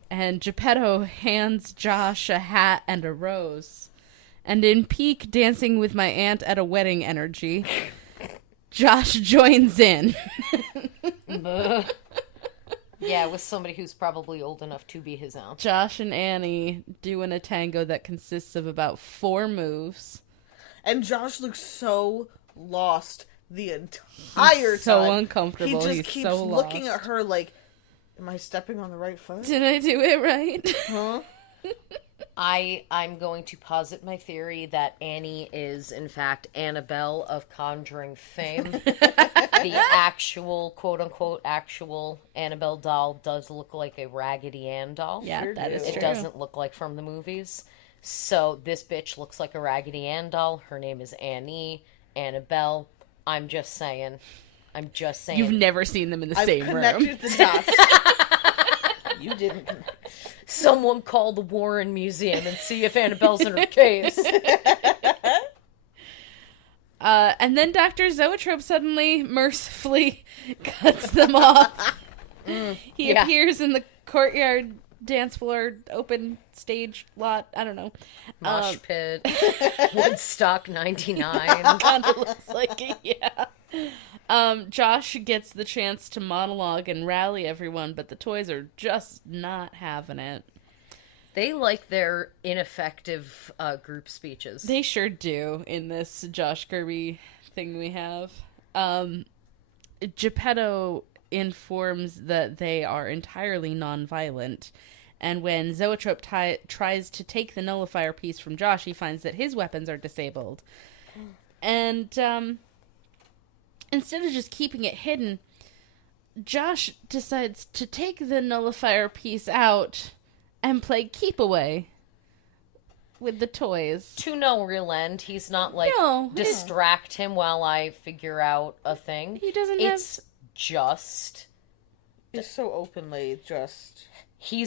And Geppetto hands Josh a hat and a rose. And in peak Dancing with My Aunt at a Wedding energy, Josh joins in. Yeah, with somebody who's probably old enough to be his aunt. Josh and Annie doing a tango that consists of about 4 moves. And Josh looks so lost the entire so time. uncomfortable. He just He's keeps so looking lost. at her like, am I stepping on the right foot? Did I do it right? Huh? I'm going to posit my theory that Annie is, in fact, Annabelle of Conjuring fame. The actual, quote-unquote, actual Annabelle doll does look like a Raggedy Ann doll. Yeah, Sure that do. is It true. doesn't look like from the movies. So this bitch looks like a Raggedy Ann doll. Her name is Annie, Annabelle. I'm just saying. You've never seen them in the I've same room. connected the dots. You didn't connect. Someone call the Warren Museum and see if Annabelle's in her case. And then Dr. Zoetrope suddenly, mercifully, cuts them off. He yeah. appears in the courtyard, dance floor, open stage lot. I don't know. Mosh pit. Woodstock 99. Kind of looks like it, yeah. Josh gets the chance to monologue and rally everyone, but the toys are just not having it. They like their ineffective group speeches. They sure do in this Josh Kirby thing we have. Geppetto informs that they are entirely non-violent. And when Zoetrope tries to take the nullifier piece from Josh, he finds that his weapons are disabled. And instead of just keeping it hidden, Josh decides to take the nullifier piece out and play keep away with the toys. To no real end. He's not like, No. distract him while I figure out a thing. He doesn't It's just... It's so openly just... He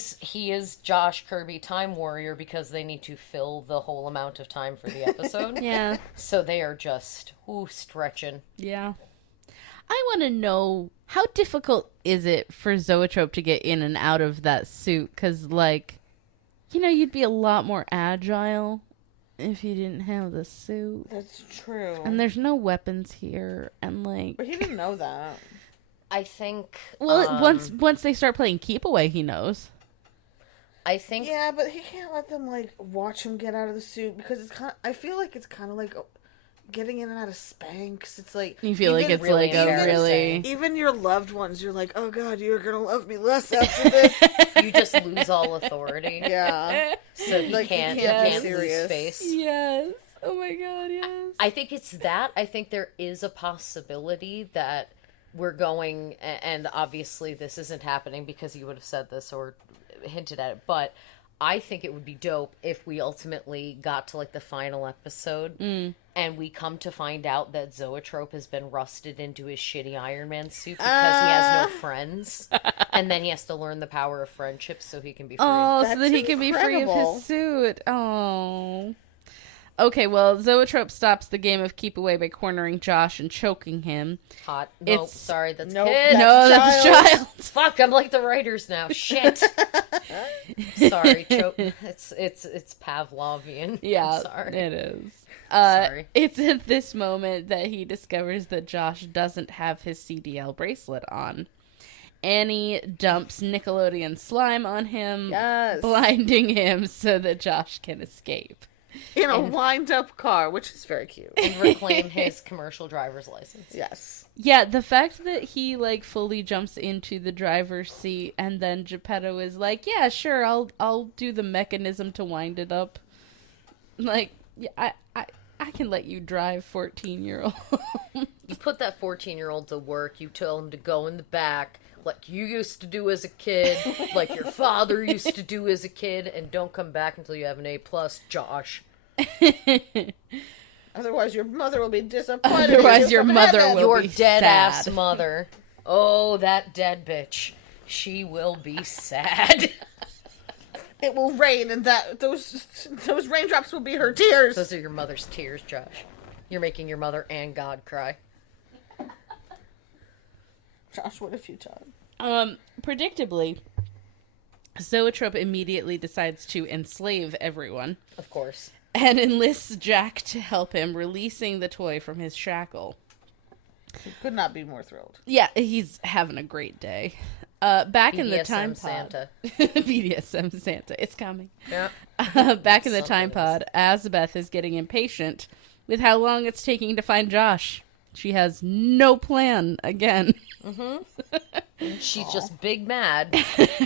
is Josh Kirby Time Warrior because they need to fill the whole amount of time for the episode. Yeah. So they are just, stretching. Yeah. I want to know, how difficult is it for Zoetrope to get in and out of that suit? Because, like, you'd be a lot more agile if you didn't have the suit. That's true. And there's no weapons here. And, like... But he didn't know that. I think... Well, once they start playing Keep Away, he knows. I think... Yeah, but he can't let them, like, watch him get out of the suit because it's kind of... I feel like it's kind of like getting in and out of Spanx. It's like... You feel like it's really like a really... Even your loved ones, you're like, oh god, you're gonna love me less after this. You just lose all authority. Yeah. So he Like, can't, he can't be lose serious. face. Yes. Oh my god, yes. I think it's that. I think there is a possibility that we're going, and obviously this isn't happening because you would have said this or hinted at it, but I think it would be dope if we ultimately got to, like, the final episode and we come to find out that Zoetrope has been rusted into his shitty Iron Man suit because he has no friends. And then he has to learn the power of friendship so he can be free. Oh, so That's that he can be free of incredible. his suit. Oh. Okay, well, Zoetrope stops the game of Keep Away by cornering Josh and choking him. Hot. Nope, It's- sorry, that's Nope, kid. No, that's a child. Fuck, I'm like the writers now. Shit. Sorry, choke. It's Pavlovian. Yeah, I'm sorry. it is. Sorry. It's at this moment that he discovers that Josh doesn't have his CDL bracelet on. Annie dumps Nickelodeon slime on him, Yes. blinding him so that Josh can escape. In a wind-up car, which is very cute. And reclaim his commercial driver's license. Yes. Yeah, the fact that he, like, fully jumps into the driver's seat and then Geppetto is like, yeah, sure, I'll do the mechanism to wind it up. Like, yeah, I can let you drive, 14-year-old. You put that 14-year-old to work. You tell him to go in the back like you used to do as a kid, like your father used to do as a kid, and don't come back until you have an A+, Josh. Otherwise, your mother will be disappointed. Otherwise, your mother will Your be dead-ass sad. mother. Oh, that dead bitch. She will be sad. It will rain, and those raindrops will be her tears. Those are your mother's tears, Josh. You're making your mother and God cry. Josh, what have you done? Predictably, Zoetrope immediately decides to enslave everyone Of course. and enlists Jack to help him, releasing the toy from his shackle. Could not be more thrilled. Yeah, he's having a great day. Back in the BDSM time pod, Santa. BDSM Santa, it's coming. Yeah. Back in the Something time is. pod, Azabeth is getting impatient with how long it's taking to find Josh. She has no plan again. She's just big mad.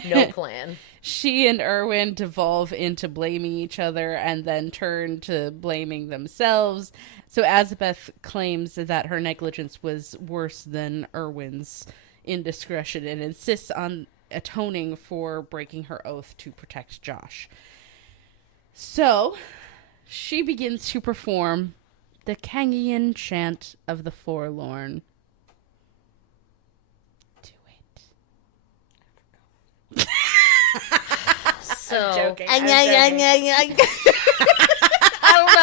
No plan. She and Erwin devolve into blaming each other and then turn to blaming themselves. So Azabeth claims that her negligence was worse than Erwin's indiscretion and insists on atoning for breaking her oath to protect Josh. So she begins to perform the Kangian chant of the forlorn. Do it. So, I don't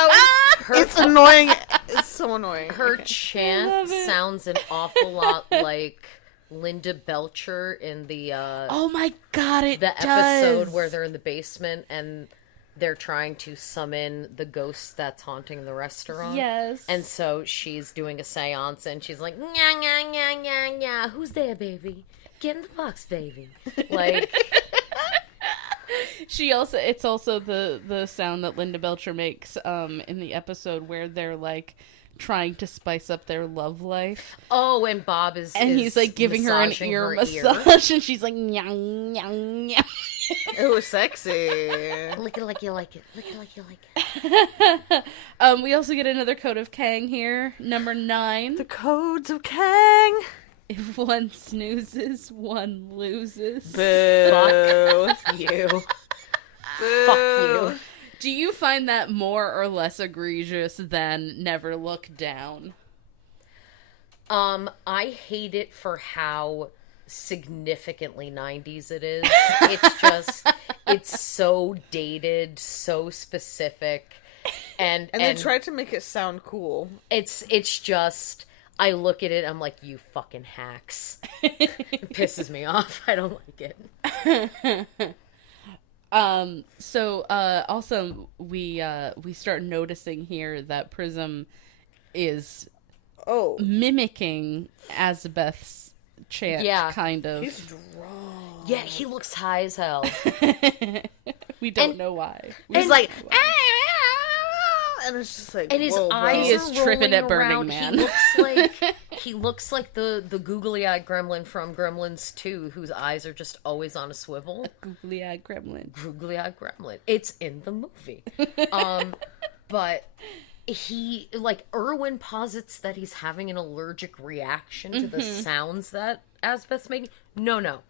know. It's annoying. It's so annoying. her love chant it. sounds an awful lot like Linda Belcher in the Oh my god, it the does. episode where they're in the basement and they're trying to summon the ghost that's haunting the restaurant. Yes. And so she's doing a seance and she's like, nya, nya, nya, nya, nya. Who's there, baby? Get in the box, baby. Like, it's also the sound that Linda Belcher makes in the episode where they're like trying to spice up their love life. Oh, and Bob is He's like giving her an massaging ear her massage, and she's like, nyang, nyang, nyang. It was sexy. Lick it like you like it. Lick it like you like it. We also get another code of Kang here, number 9. The codes of Kang. If one snoozes, one loses. Boo. Fuck you. Boo. Fuck you. Do you find that more or less egregious than Never Look Down? I hate it for how significantly 90s it is. It's just, it's so dated, so specific, and they tried to make it sound cool. it's just, I look at it, I'm like, you fucking hacks. It pisses me off. I don't like it. Also we start noticing here that Prism is mimicking Azabeth's chant, kind of. He's drunk. Yeah, he looks high as hell. We don't know why. He's like, and it's just like, And his whoa, eyes He is are tripping rolling at Burning around. Man. He looks like the googly-eyed gremlin from Gremlins 2, whose eyes are just always on a swivel. Googly-eyed gremlin. Googly-eyed gremlin. It's in the movie. But he, like, Erwin posits that he's having an allergic reaction to the sounds that Azabeth's making. No.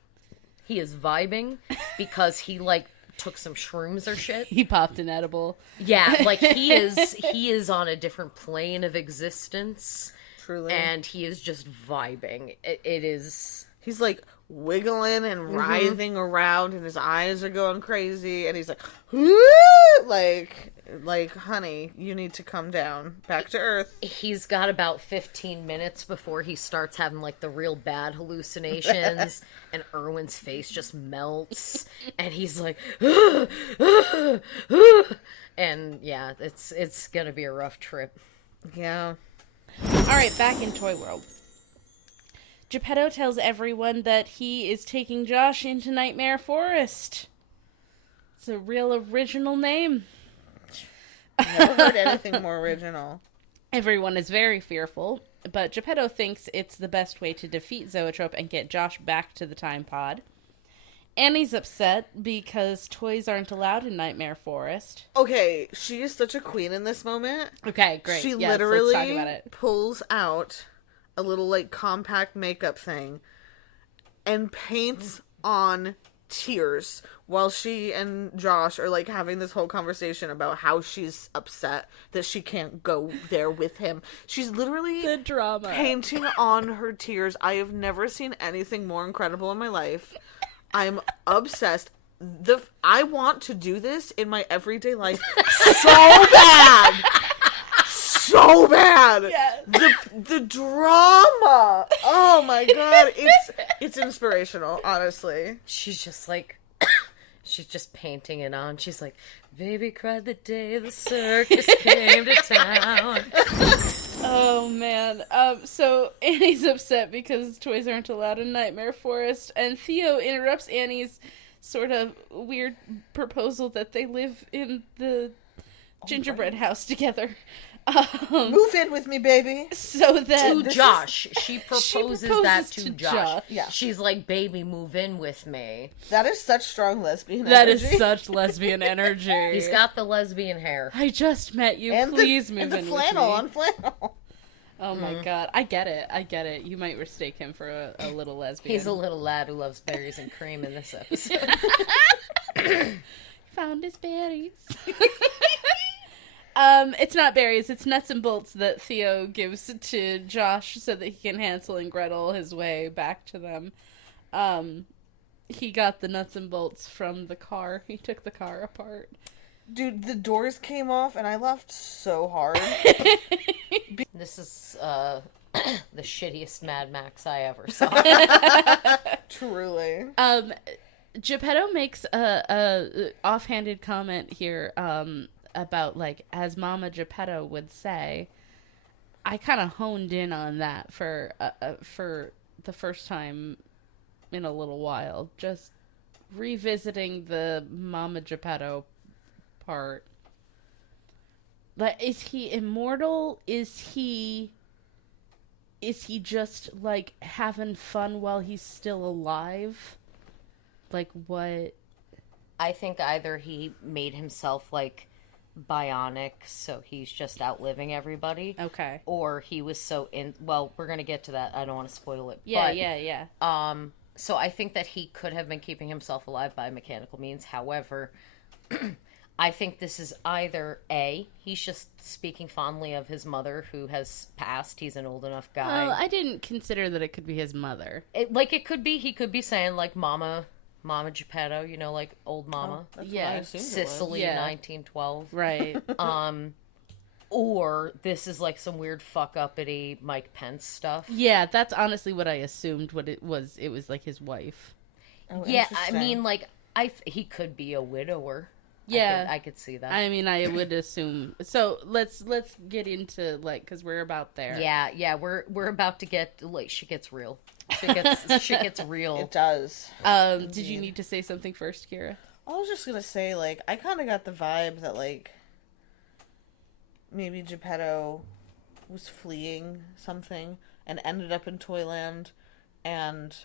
He is vibing because he, like, took some shrooms or shit. He popped an edible. Yeah, like, he is on a different plane of existence. Truly. And he is just vibing. It is... He's like wiggling and writhing around, and his eyes are going crazy, and he's like, like, honey, you need to come down back to earth. He's got about 15 minutes before he starts having, like, the real bad hallucinations, and Erwin's face just melts, and he's like, and yeah, it's gonna be a rough trip. Yeah. Alright, back in Toy World. Geppetto tells everyone that he is taking Josh into Nightmare Forest. It's a real original name. Never heard anything more original. Everyone is very fearful, but Geppetto thinks it's the best way to defeat Zoetrope and get Josh back to the time pod. Annie's upset because toys aren't allowed in Nightmare Forest. Okay, she is such a queen in this moment. Okay, great. She Yes, literally let's talk about it. pulls out a little, like, compact makeup thing and paints on tears while she and Josh are, like, having this whole conversation about how she's upset that she can't go there with him. She's literally The drama. painting on her tears. I have never seen anything more incredible in my life. I'm obsessed. I want to do this in my everyday life so bad. So bad. Yes. The drama. Oh my god, it's inspirational, honestly. She's just like, she's just painting it on. She's like, baby cried the day the circus came to town. Oh, man. So Annie's upset because toys aren't allowed in Nightmare Forest, and Theo interrupts Annie's sort of weird proposal that they live in the gingerbread house together. Move in with me, baby. So that... To Josh. She proposes that to Josh. Josh. Yeah. She's like, baby, move in with me. That is such strong lesbian That energy. is such lesbian energy. He's got the lesbian hair. I just met you. and Please the, move and the in flannel with me. on flannel. Oh my god. I get it. You might mistake him for a little lesbian. He's a little lad who loves berries and cream in this episode. Found his berries. It's not berries, it's nuts and bolts that Theo gives to Josh so that he can Hansel and Gretel his way back to them. He got the nuts and bolts from the car. He took the car apart. Dude, the doors came off and I laughed so hard. This is the shittiest Mad Max I ever saw. Truly. Geppetto makes a offhanded comment here, about, like, as Mama Geppetto would say. I kind of honed in on that for the first time in a little while. Just revisiting the Mama Geppetto part. Like, is he immortal? Is he just, like, having fun while he's still alive? Like, what? I think either he made himself, like, bionic, so he's just outliving everybody. Okay. Or he was so well, we're going to get to that. I don't want to spoil it. Yeah, but, yeah. So I think that he could have been keeping himself alive by mechanical means. However, I think this is either A, he's just speaking fondly of his mother who has passed. He's an old enough guy. Well, I didn't consider that it could be his mother. It could be. He could be saying, like, Mama Geppetto, you know, like old Mama. That's Yeah. what I assumed it was. Sicily, Yeah. 1912. Right. Or this is like some weird fuck-uppity Mike Pence stuff. Yeah, that's honestly what I assumed what it was. It was, like, his wife. Oh, Yeah, I interesting. mean, like, he could be a widower. Yeah. I could see that. I mean, I would assume. So let's get into, like, because we're about there. Yeah, we're about to get, like, she gets real. She gets real. It does. Did you need to say something first, Kyra? I was just gonna say, like, I kind of got the vibe that, like, maybe Geppetto was fleeing something and ended up in Toyland, and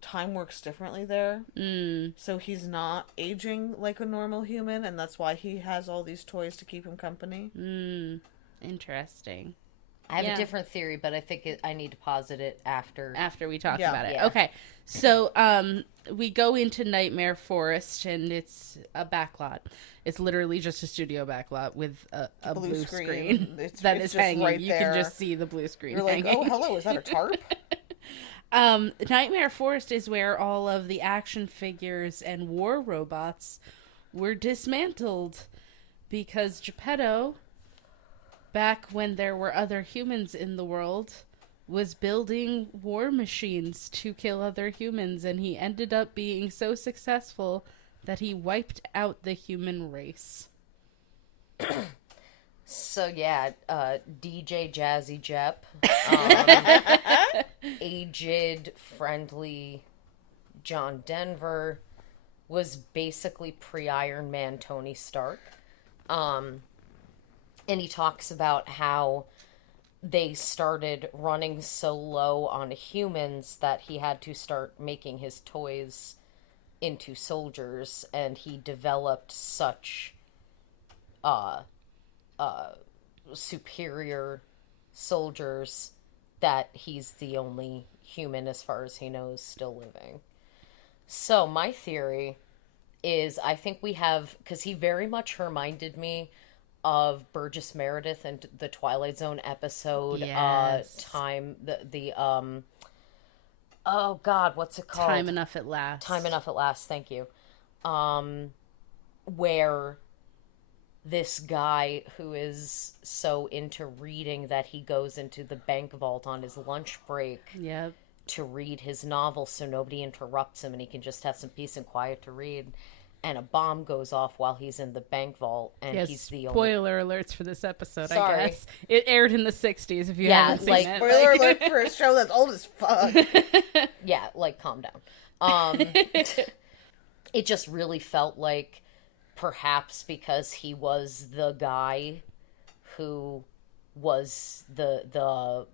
time works differently there. So he's not aging like a normal human, and that's why he has all these toys to keep him company. Interesting. I have Yeah. a different theory, but I think I need to posit it after. After we talk Yeah. about it. Yeah. Okay. So, we go into Nightmare Forest, and it's a backlot. It's literally just a studio backlot with a blue screen It's that it's is just hanging. right You there. can just see the blue screen You're like, hanging. oh, hello, is that a tarp? Nightmare Forest is where all of the action figures and war robots were dismantled because Geppetto, back when there were other humans in the world, was building war machines to kill other humans, and he ended up being so successful that he wiped out the human race. So yeah, DJ Jazzy Jepp, aged, friendly John Denver was basically pre-Iron Man Tony Stark. And he talks about how they started running so low on humans that he had to start making his toys into soldiers, and he developed such superior soldiers that he's the only human, as far as he knows, still living. So my theory is, I think we have, because he very much reminded me of Burgess Meredith and the Twilight Zone episode, Yes. oh God, what's it called? Time Enough at Last. Time Enough at Last, thank you. Where this guy who is so into reading that he goes into the bank vault on his lunch break Yep. to read his novel so nobody interrupts him and he can just have some peace and quiet to read. And a bomb goes off while he's in the bank vault, and Yes, he's the only... spoiler alerts for this episode, Sorry. I guess. It aired in the 60s, if you Yeah, haven't seen like, it. Spoiler alert for a show that's old as fuck. Yeah, like, calm down. It just really felt like perhaps because he was the guy who was the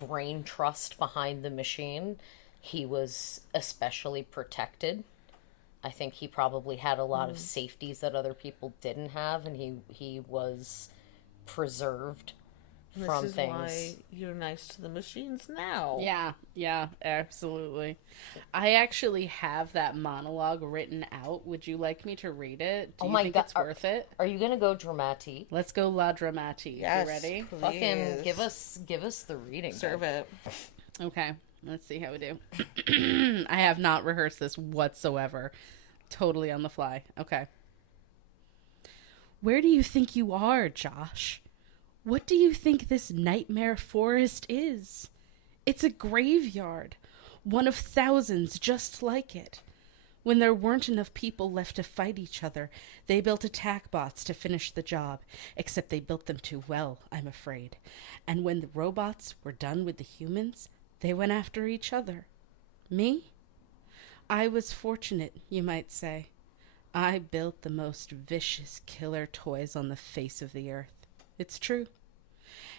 brain trust behind the machine, he was especially protected. I think he probably had a lot of safeties that other people didn't have, and he was preserved from This is things. why you're nice to the machines now. Yeah, absolutely. I actually have that monologue written out. Would you like me to read it? Do Oh you my think God, it's worth it? Are you gonna go dramatique? Let's go La Dramatique. Yes, You ready? please. Fucking give us the reading. Serve it. Okay, let's see how we do. I have not rehearsed this whatsoever. Totally on the fly. Okay. Where do you think you are, Josh? What do you think this nightmare forest is? It's a graveyard, one of thousands just like it. When there weren't enough people left to fight each other, they built attack bots to finish the job, except they built them too well, I'm afraid. And when the robots were done with the humans, they went after each other. Me? I was fortunate, you might say. I built the most vicious killer toys on the face of the earth. It's true.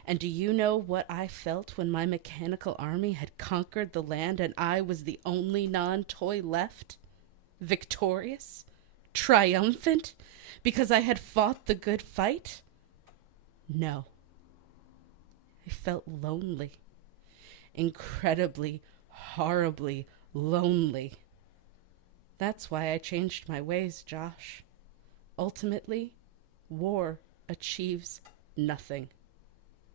And do you know what I felt when my mechanical army had conquered the land and I was the only non-toy left? Victorious? Triumphant? Because I had fought the good fight? No. I felt lonely. Incredibly, horribly lonely. That's why I changed my ways, Josh. Ultimately, war achieves nothing.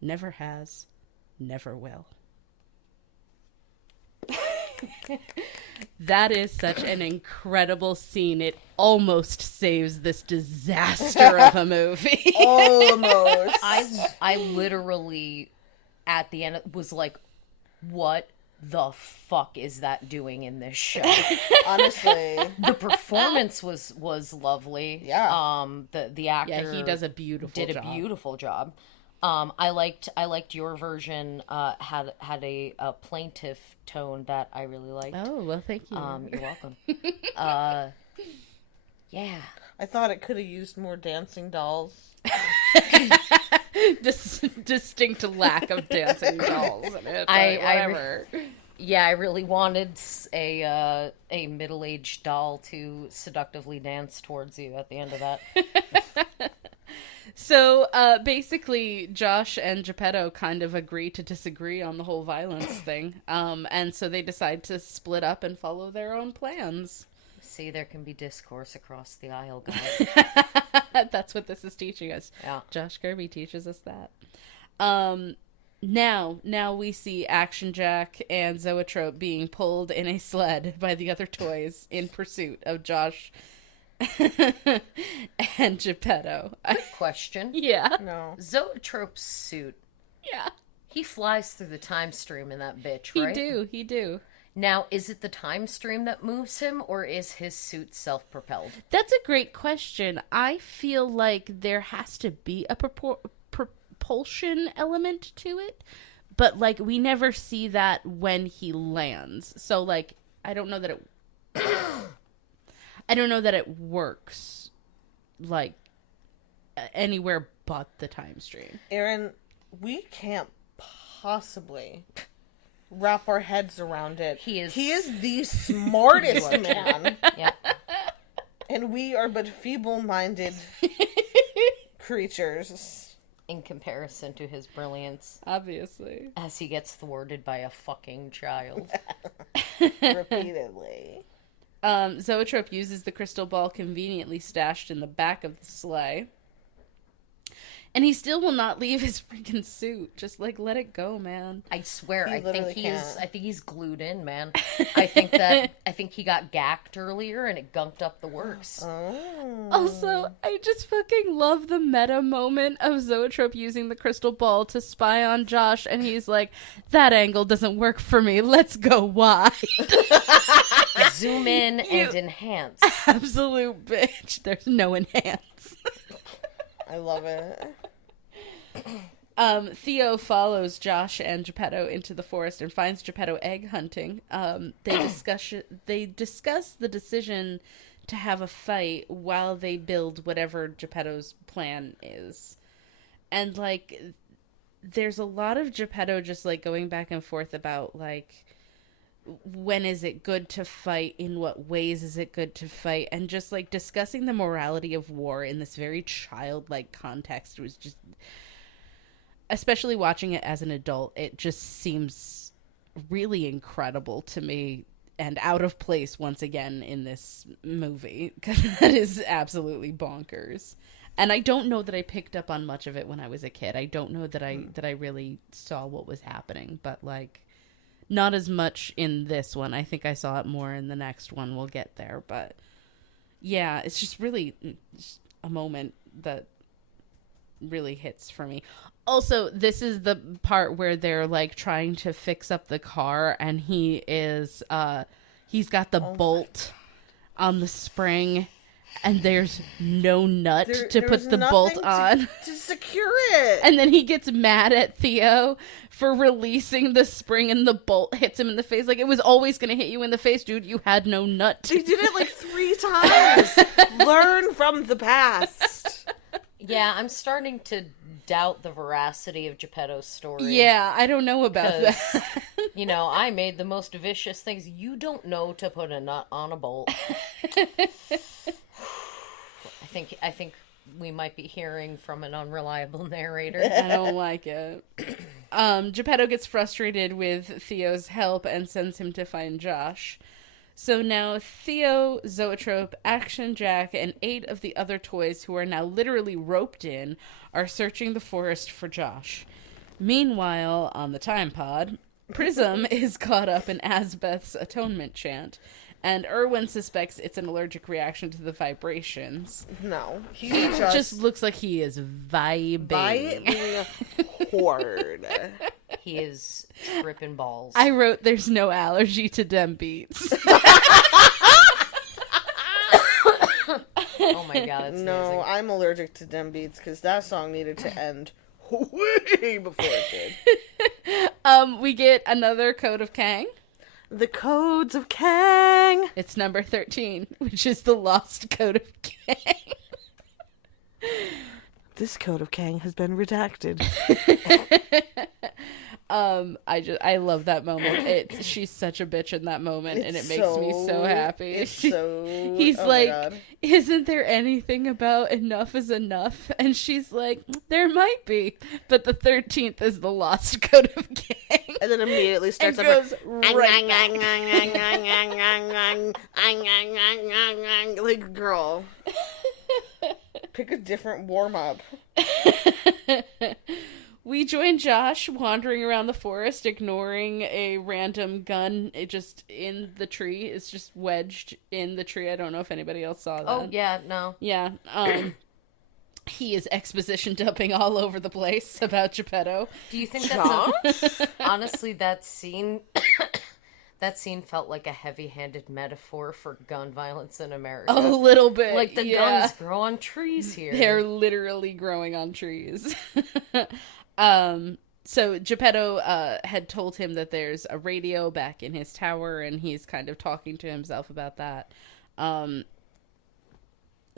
Never has, never will. That is such an incredible scene. It almost saves this disaster of a movie. Almost. I literally, at the end, was like, what the fuck is that doing in this show? Honestly. The performance was lovely. Yeah. The actor, Yeah, he does a beautiful job. a beautiful job. I liked your version. Had a plaintive tone that I really liked. Oh, well, thank you. You're welcome. Yeah. I thought it could have used more dancing dolls. Distinct lack of dancing dolls in it. Whatever. I really wanted a middle-aged doll to seductively dance towards you at the end of that. So, basically, Josh and Geppetto kind of agree to disagree on the whole violence thing. And so they decide to split up and follow their own plans. See, there can be discourse across the aisle, guys. That's what this is teaching us. Yeah. Josh Kirby teaches us that. Now we see Action Jack and Zoetrope being pulled in a sled by the other toys in pursuit of Josh and Geppetto. Question. Yeah. No. Zoetrope's suit. Yeah. He flies through the time stream in that bitch, He right? He do. Now, is it the time stream that moves him, or is his suit self-propelled? That's a great question. I feel like there has to be a propulsion element to it, but like we never see that when he lands. So like I don't know that it works like anywhere but the time stream. Erin, we can't possibly wrap our heads around it. He is the smartest man. Yeah. And we are but feeble-minded creatures. In comparison to his brilliance, Obviously. as he gets thwarted by a fucking child. Repeatedly. Zoetrope uses the crystal ball conveniently stashed in the back of the sleigh. And he still will not leave his freaking suit. Just like let it go, man. I swear, He I think literally can't. I think he's glued in, man. I think he got gacked earlier and it gunked up the works. Also, I just fucking love the meta moment of Zoetrope using the crystal ball to spy on Josh, and he's like, that angle doesn't work for me. Let's go wide. Zoom in and enhance. Absolute bitch. There's no enhance. I love it. Theo follows Josh and Geppetto into the forest and finds Geppetto egg hunting. They discuss the decision to have a fight while they build whatever Geppetto's plan is. And like there's a lot of Geppetto just like going back and forth about like when is it good to fight, in what ways is it good to fight, and just like discussing the morality of war in this very childlike context was just, especially watching it as an adult, it just seems really incredible to me and out of place once again in this movie, because that is absolutely bonkers. And I don't know that I picked up on much of it when I was a kid. I don't know that I really saw what was happening, but like not as much in this one. I think I saw it more in the next one. We'll get there, but yeah, it's just really just a moment that really hits for me. Also, this is the part where they're like trying to fix up the car, and he's got the bolt on the spring, and there's no nut to There was put the bolt nothing on. to secure it. And then he gets mad at Theo for releasing the spring and the bolt hits him in the face. Like, it was always going to hit you in the face, dude. You had no nut. They did it like 3 times. Learn from the past. Yeah, I'm starting to doubt the veracity of Geppetto's story. Yeah, I don't know about that. You know, I made the most vicious things. You don't know to put a nut on a bolt. I think we might be hearing from an unreliable narrator. I don't like it. Geppetto gets frustrated with Theo's help and sends him to find Josh. So now Theo, Zoetrope, Action Jack, and 8 of the other toys who are now literally roped in are searching the forest for Josh. Meanwhile, on the Time Pod, Prism is caught up in Asbeth's atonement chant, and Erwin suspects it's an allergic reaction to the vibrations. No. He just looks like he is vibing hard. He is tripping balls. I wrote there's no allergy to dem beats. Oh my god, it's No, amazing. I'm allergic to dem beats because that song needed to end way before it did. We get another Code of Kang. The Codes of Kang. It's number 13, which is the Lost Code of Kang. This Code of Kang has been redacted. I love that moment. She's such a bitch in that moment, and it makes me so happy. He's oh like, my God. isn't there anything about enough is enough? And she's like, there might be, but the 13th is the Lost Code of Kang. And then immediately starts and goes right back. Like, girl, pick a different warm up. We join Josh wandering around the forest, ignoring a random gun just in the tree. It's just wedged in the tree. I don't know if anybody else saw that. Oh, yeah, no. Yeah. He is exposition dumping all over the place about Geppetto. Do you think that's honestly, that scene felt like a heavy-handed metaphor for gun violence in America? A little bit. Like, the yeah. guns grow on trees here. They're literally growing on trees. So Geppetto had told him that there's a radio back in his tower, and he's kind of talking to himself about that.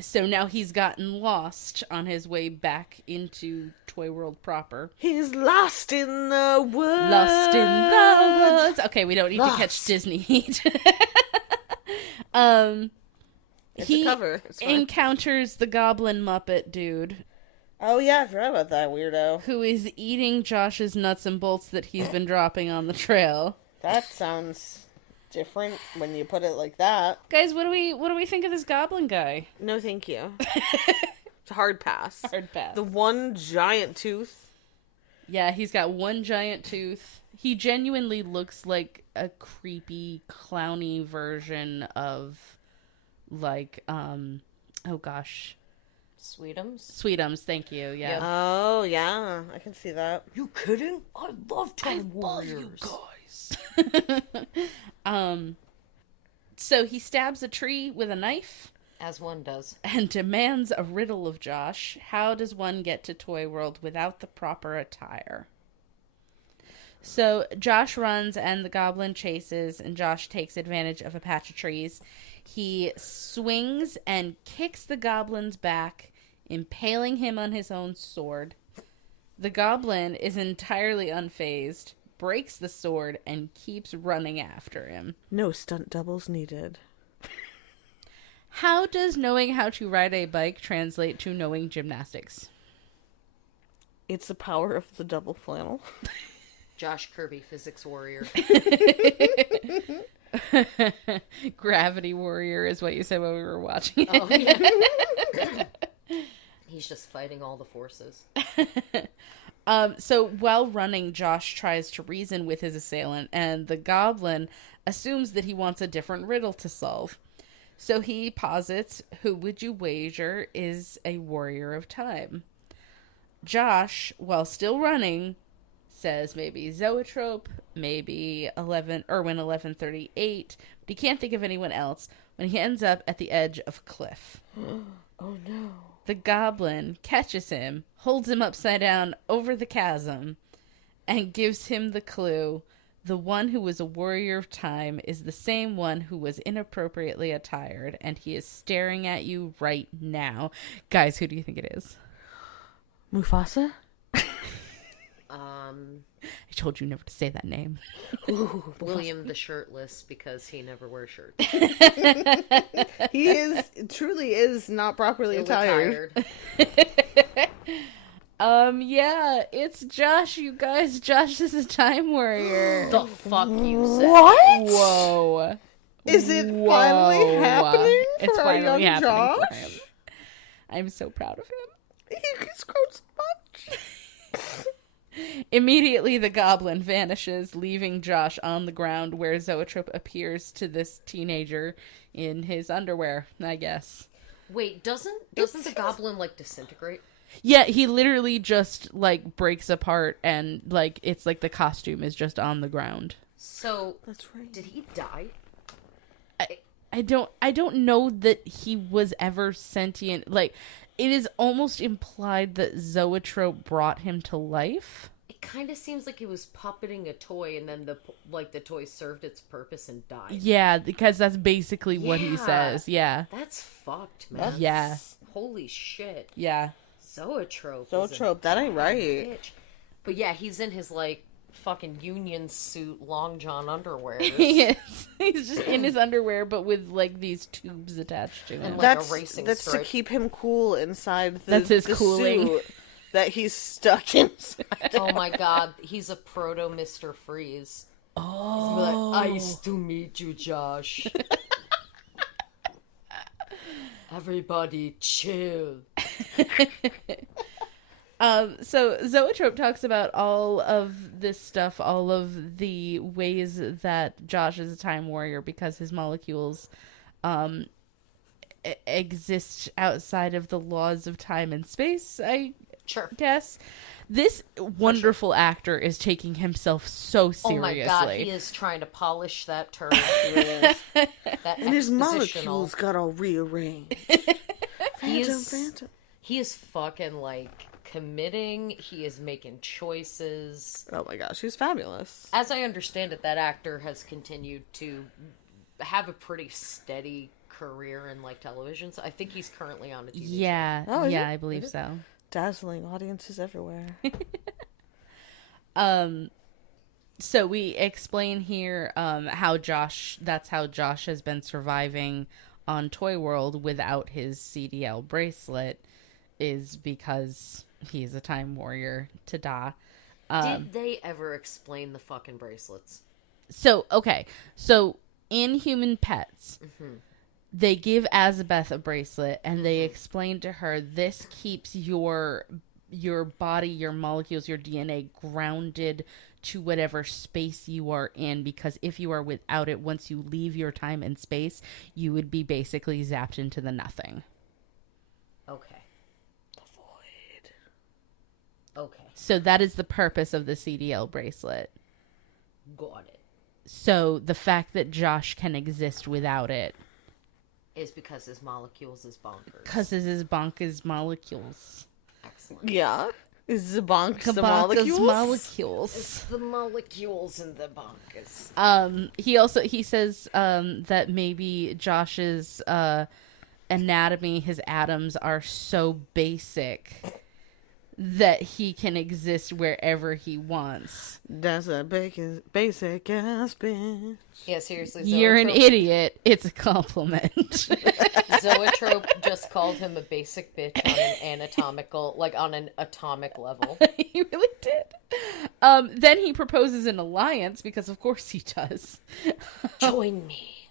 So now he's gotten lost on his way back into Toy World proper. He's lost in the woods. Lost in the woods. Okay, we don't need to catch Disney heat. He a cover. It's fine. encounters the Goblin Muppet dude, Oh yeah, I forgot about that weirdo. who is eating Josh's nuts and bolts that he's been dropping on the trail. That sounds different when you put it like that. Guys, what do we think of this Goblin guy? No, thank you. It's a hard pass. Hard pass. The one giant tooth. Yeah, he's got one giant tooth. He genuinely looks like a creepy, clowny version of, like, oh gosh. Sweetums? Thank you, yeah. Yep. Oh yeah, I can see that. You kidding? I love Toy Warriors. So he stabs a tree with a knife As one does. and demands a riddle of Josh. How does one get to Toy World without the proper attire? So Josh runs and the goblin chases, and Josh takes advantage of a patch of trees. He swings and kicks the goblin's back, impaling him on his own sword. The goblin is entirely unfazed, breaks the sword, and keeps running after him. No stunt doubles needed. How does knowing how to ride a bike translate to knowing gymnastics? It's the power of the double flannel. Josh Kirby, physics warrior. Gravity warrior is what you said when we were watching it. Oh, yeah. He's just fighting all the forces. So while running, Josh tries to reason with his assailant, and the goblin assumes that he wants a different riddle to solve. So he posits, who would you wager is a warrior of time? Josh, while still running, says maybe Zoetrope, maybe 11:38, but he can't think of anyone else when he ends up at the edge of a cliff. Oh no. The goblin catches him, holds him upside down over the chasm, and gives him the clue: the one who was a warrior of time is the same one who was inappropriately attired, and he is staring at you right now. Guys, who do you think it is? Mufasa? I told you never to say that name. Ooh, William the Shirtless, because he never wears shirts. He truly is not properly attired. Yeah, it's Josh, you guys. Josh is a time warrior. The fuck you said. What? Whoa. Is it Whoa. finally happening for It's our finally young happening Josh? for him. I'm so proud of him. He's grown so much. Immediately, the goblin vanishes, leaving Josh on the ground where Zoetrope appears to this teenager in his underwear, I guess. Wait, doesn't the goblin, like, disintegrate? Yeah, he literally just, like, breaks apart and, like, it's like the costume is just on the ground. So, That's right. did he die? I don't know that he was ever sentient. Like, it is almost implied that Zoetrope brought him to life. It kind of seems like he was puppeting a toy, and then the toy served its purpose and died. Yeah, because that's basically what he Yeah. says. Yeah. That's fucked, man. Yeah. Holy shit. Yeah. Zoetrope. Zoetrope, that ain't right. Bitch. But yeah, he's in his, like, fucking union suit, long john underwear. He is. He's just in his underwear, but with, like, these tubes attached to him. And, like, That's a racing that's stripe. to keep him cool inside That's his the cooling. suit that he's stuck inside. Oh my god, he's a proto Mr. Freeze. Oh. He's like, nice to meet you, Josh. Everybody chill. So Zoetrope talks about all of this stuff, all of the ways that Josh is a time warrior because his molecules exist outside of the laws of time and space, I guess. This wonderful actor is taking himself so seriously. Oh my god, he is trying to polish that turd. That And his expositional. molecules got all rearranged. Phantom. He is fucking, like, committing. He is making choices. Oh my gosh, he's fabulous. As I understand it, that actor has continued to have a pretty steady career in, like, television. So I think he's currently on a TV show. Yeah, Oh, is yeah, he? I believe so. Dazzling audiences everywhere. So we explain here how Josh has been surviving on Toyworld without his CDL bracelet is because he's a time warrior to Da. Did they ever explain the fucking bracelets? So in Human Pets, they give Azabeth a bracelet and they explain to her this keeps your body, your molecules, your DNA grounded to whatever space you are in, because if you are without it, once you leave your time and space, you would be basically zapped into the nothing. Okay. The void. Okay. So that is the purpose of the CDL bracelet. Got it. So the fact that Josh can exist without it Is because his molecules is bonkers. because his bonkers molecules. Excellent. Yeah. Is the bonk the Kabaka's molecules? It's the molecules and the bonkers. He says that maybe Josh's anatomy, his atoms are so basic that he can exist wherever he wants. That's a basic ass bitch. Yeah, seriously. You're an idiot. It's a compliment. Zoetrope just called him a basic bitch on an atomic level. He really did. Then he proposes an alliance because of course he does. Join me.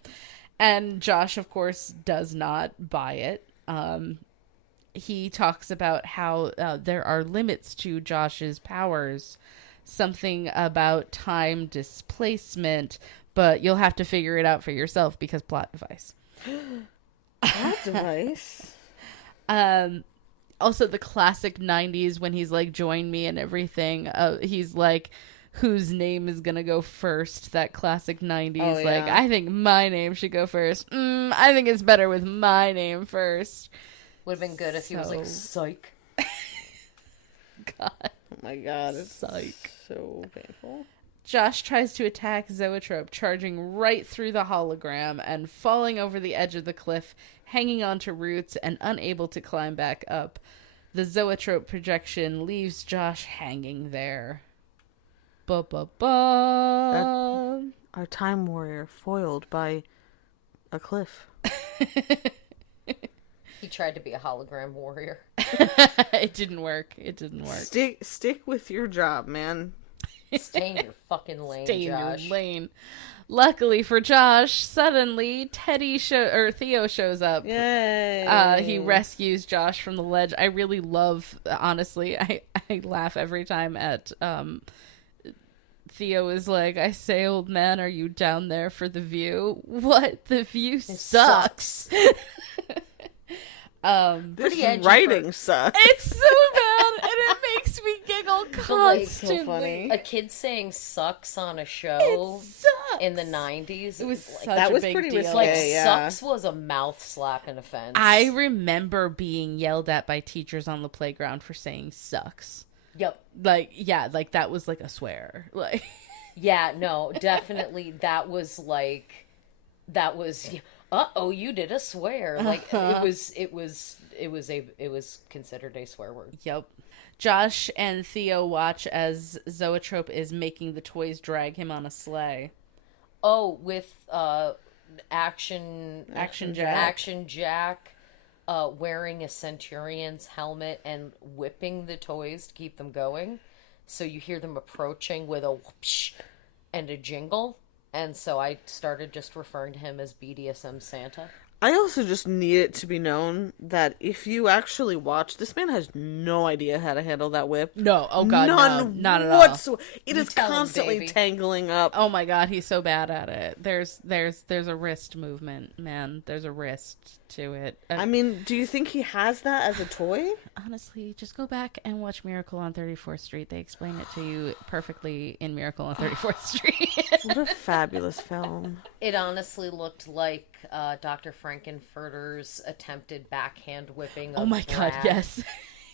And Josh, of course, does not buy it. He talks about how there are limits to Josh's powers. Something about time displacement, but you'll have to figure it out for yourself because plot device. That device. Also the classic 90s when he's like, join me and everything. He's like, whose name is gonna go first. That classic 90s, Oh, like, yeah. I think my name should go first. I think it's better with my name first. Would have been good if he was like, So- psych. God. Oh my god, it's Psych. so painful. Josh tries to attack Zoetrope, charging right through the hologram and falling over the edge of the cliff, hanging onto roots and unable to climb back up. The Zoetrope projection leaves Josh hanging there. Ba-ba-ba. Our time warrior foiled by a cliff. He tried to be a hologram warrior. It didn't work. It didn't work. Stick with your job, man. Stay in your fucking lane, Stay in Josh. your lane. Luckily for Josh, suddenly Theo shows up. Yay! He rescues Josh from the ledge. I really love, honestly, I laugh every time at Theo is like, I say, old man, are you down there for the view? What? The view sucks. This Pretty edgy writing sucks. It's so bad, and it makes me giggle constantly. So funny. A kid saying sucks on a show It sucks. in the 90s. It was like, such that a was big pretty deal. risque. like yeah. sucks was a mouth slapping offense. I remember being yelled at by teachers on the playground for saying sucks. Yep. Like, yeah, like that was like a swear. Like, Yeah, no, definitely that was you did a swear. Like it was considered a swear word. yep. Josh and Theo watch as Zoetrope is making the toys drag him on a sleigh. Oh, with Action Jack wearing a Centurion's helmet and whipping the toys to keep them going. So you hear them approaching with a whoopsh and a jingle. And so I started just referring to him as BDSM Santa. I also just need it to be known that if you actually watch, this man has no idea how to handle that whip. No, oh god, None no, not at all. whatsoever. It You is tell him, constantly baby. tangling up. Oh my god, he's so bad at it. There's a wrist movement, man. There's a wrist to it. I mean, do you think he has that as a toy? Honestly, just go back and watch Miracle on 34th Street. They explain it to you perfectly in Miracle on 34th Street. What a fabulous film. It honestly looked like Dr. Frankenfurter's attempted backhand whipping of Oh my god, Brad, yes.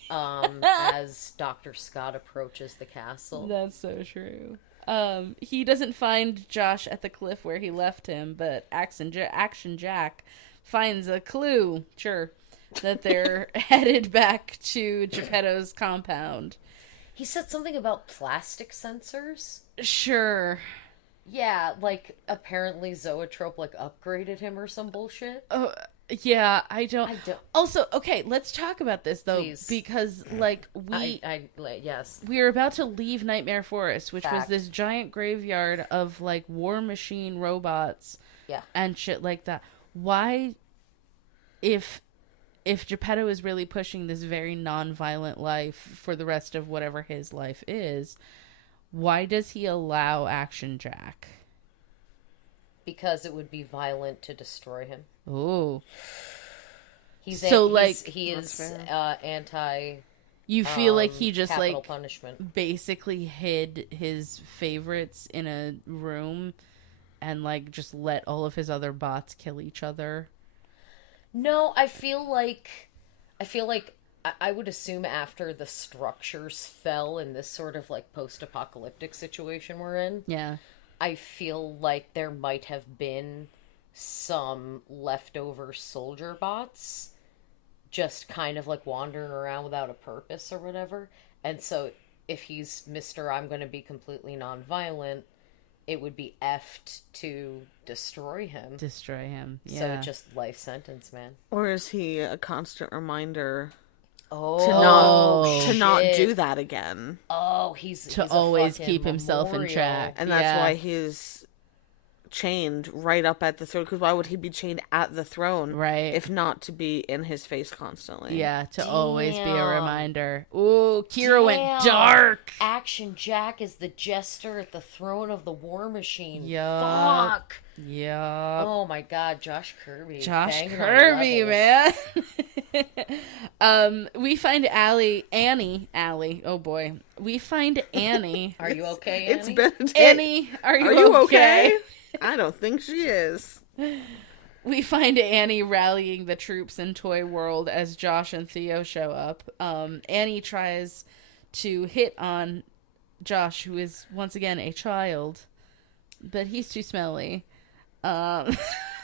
as Dr. Scott approaches the castle. That's so true. He doesn't find Josh at the cliff where he left him, but Action Jack finds a clue, sure, that they're headed back to Geppetto's compound. He said something about plastic sensors. Sure. Yeah, like apparently Zoetrope like upgraded him or some bullshit. Yeah, I don't. I don't- Also, okay, let's talk about this though, Please. because like Yes. we were about to leave Nightmare Forest, which was Fact. this giant graveyard of like war machine robots, Yeah. and shit like that. Why, if Geppetto is really pushing this very non-violent life for the rest of whatever his life is, why does he allow Action Jack? Because it would be violent to destroy him. Ooh. He That's is anti You feel like he just capital like punishment. basically hid his favorites in a room and like just let all of his other bots kill each other. No, I feel like I would assume after the structures fell in this sort of like post-apocalyptic situation we're in, Yeah. I feel like there might have been some leftover soldier bots just kind of like wandering around without a purpose or whatever. And so if he's Mr. I'm going to be completely non-violent, it would be effed to destroy him. Destroy him. Yeah. So just life sentence, man. Or is he a constant reminder Oh, to not shit. do that again? Oh, he's to a always fucking keep himself in memorial. track. And that's Yeah. why he's chained right up at the throne. Because why would he be chained at the throne? Right. If not to be in his face constantly. Yeah, to always be a Damn. reminder. Ooh, Kyra went Damn. dark. Action Jack is the jester at the throne of the war machine. Yup. Fuck. Yeah. Oh my god, Josh Kirby. Josh banging on Kirby, levels. man. We find Annie. Oh boy. We find Annie. Are you okay, Annie? It's been a day. Annie, are you okay? I don't think she is. We find Annie rallying the troops in Toy World as Josh and Theo show up. Annie tries to hit on Josh, who is once again a child, but he's too smelly.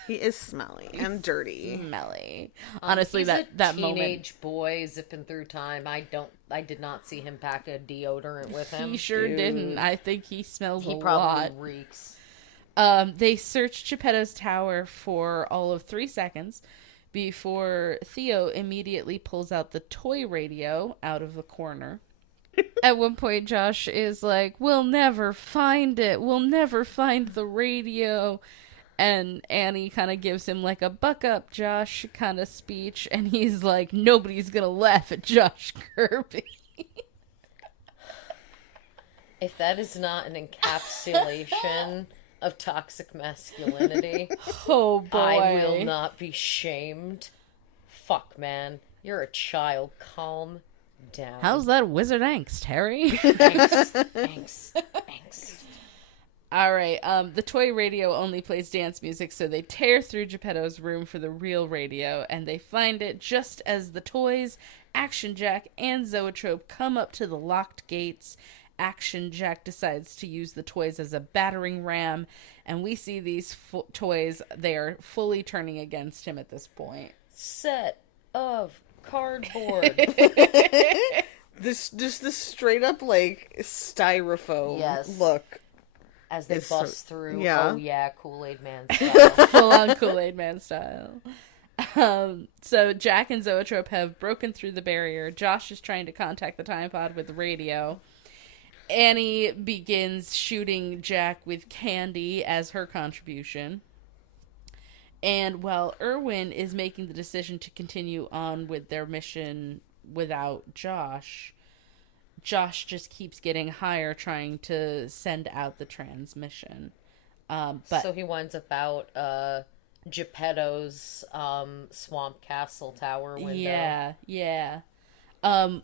He is smelly and dirty. Smelly. Honestly, he's that a moment. teenage boy zipping through time. I did not see him pack a deodorant with him. He sure didn't. I think he smells He a probably lot. reeks. They search Geppetto's tower for all of 3 seconds before Theo immediately pulls out the toy radio out of the corner. At one point, Josh is like, "We'll never find it. We'll never find the radio." And Annie kind of gives him like a "buck up, Josh" kind of speech. And he's like, "Nobody's going to laugh at Josh Kirby." If that is not an encapsulation of toxic masculinity, Oh boy. I will not be shamed. Fuck, man. You're a child. Calm down. How's that wizard angst, Harry? Thanks. All right, the toy radio only plays dance music, so they tear through Geppetto's room for the real radio, and they find it just as the toys, Action Jack, and Zoetrope come up to the locked gates. Action Jack decides to use the toys as a battering ram, and we see these toys, they are fully turning against him at this point. Set of cardboard. This straight up like styrofoam Yes. look. As they It's bust so- through. yeah. Oh yeah, Kool-Aid Man style. Full-on Kool-Aid Man style. So Jack and Zoetrope have broken through the barrier. Josh is trying to contact the time pod with the radio. Annie begins shooting Jack with candy as her contribution. And while Erwin is making the decision to continue on with their mission without Josh, Josh just keeps getting higher trying to send out the transmission. But So he winds up out Geppetto's Swamp Castle Tower window. Yeah.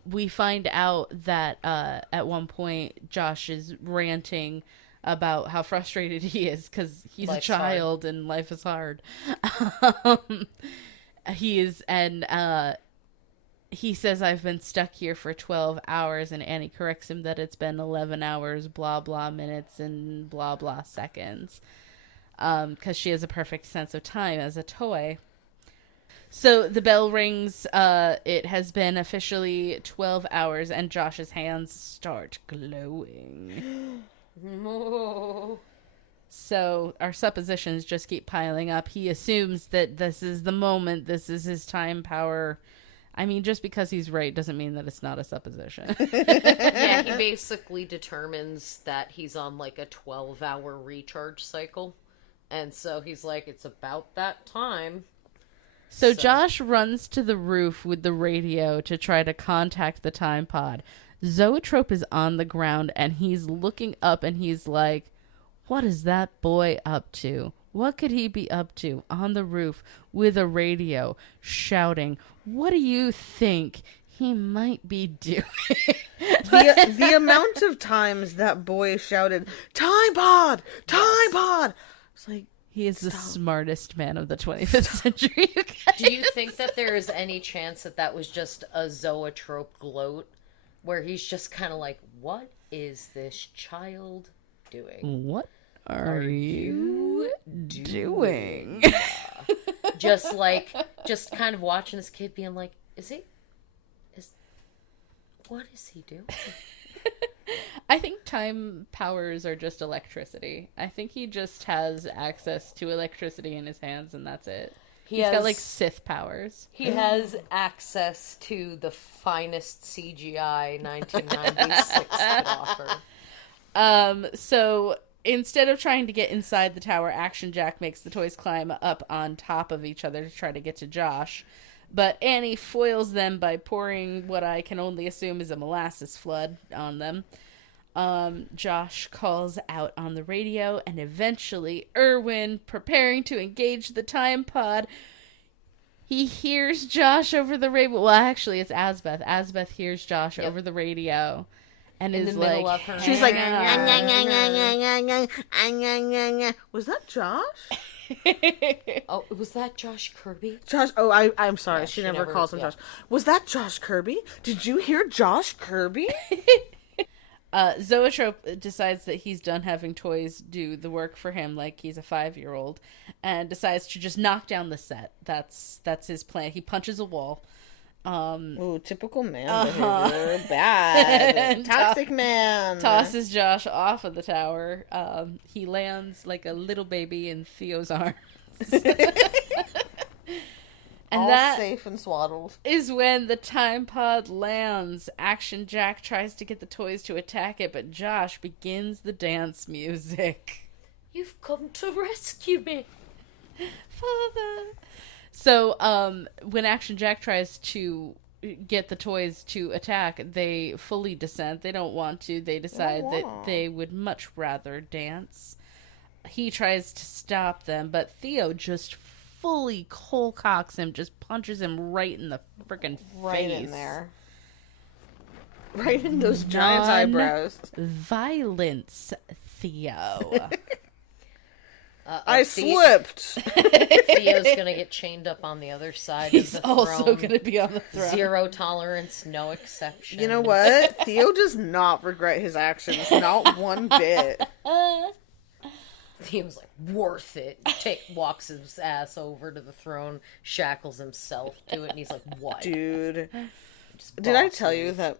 We find out that at one point Josh is ranting about how frustrated he is because he's Life's a child and life is hard. He says, "I've been stuck here for 12 hours," and Annie corrects him that it's been 11 hours, blah, blah minutes, and blah, blah seconds. Because she has a perfect sense of time as a toy. So the bell rings. It has been officially 12 hours, and Josh's hands start glowing. Oh. So our suppositions just keep piling up. He assumes that this is the moment. This is his time power. I mean, just because he's right doesn't mean that it's not a supposition. Yeah, he basically determines that he's on like a 12-hour recharge cycle. And so he's like, it's about that time. So Josh runs to the roof with the radio to try to contact the time pod. Zoetrope is on the ground and he's looking up and he's like, what is that boy up to? What could he be up to on the roof with a radio shouting? What do you think he might be doing? The amount of times that boy shouted, "Time pod! Time pod!" It's like, He is the smartest man of the 25th century. You guys. Do you think that there is any chance that that was just a Zoetrope gloat? Where he's just kind of like, what is this child doing? What are you doing? Just kind of watching this kid being like, what is he doing? I think time powers are just electricity. I think he just has access to electricity in his hands and that's it. He's got like Sith powers. He has access to the finest CGI 1996 could offer. So instead of trying to get inside the tower, Action Jack makes the toys climb up on top of each other to try to get to Josh. But Annie foils them by pouring what I can only assume is a molasses flood on them. Josh calls out on the radio, and eventually Erwin, preparing to engage the time pod, he hears Josh over the radio. Well, actually, it's Asbeth. Asbeth hears Josh over the radio, and In is the middle like, of her. She's like, "Yeah." was that Josh? Oh, was that Josh Kirby? Josh, I'm sorry, Yeah, she she never never- calls him yeah. Josh. Was that Josh Kirby? Did you hear Josh Kirby? Zoetrope decides that he's done having toys do the work for him, like he's a 5-year-old, and decides to just knock down the set. That's his plan. He punches a wall. Ooh, typical man behavior. Bad. Toxic man. Tosses Josh off of the tower. He lands like a little baby in Theo's arms. And all that safe and swaddled. is when the time pod lands. Action Jack tries to get the toys to attack it, but Josh begins the dance music. You've come to rescue me. Father. So, when Action Jack tries to get the toys to attack, they fully dissent. They don't want to. They decide that they would much rather dance. He tries to stop them, but Theo just fully cold-cocks him, just punches him right in the freaking Right face. in there. Right in those giant eyebrows. Violence, Theo. I slipped. Theo's gonna get chained up on the other side He's of the also throne. going to be on the throne. Zero tolerance, no exception. You know what? Theo does not regret his actions. Not one bit. Theo's like, worth it. Walks his ass over to the throne, shackles himself to it, and he's like, what? Dude. Just Did I boss tell move. you that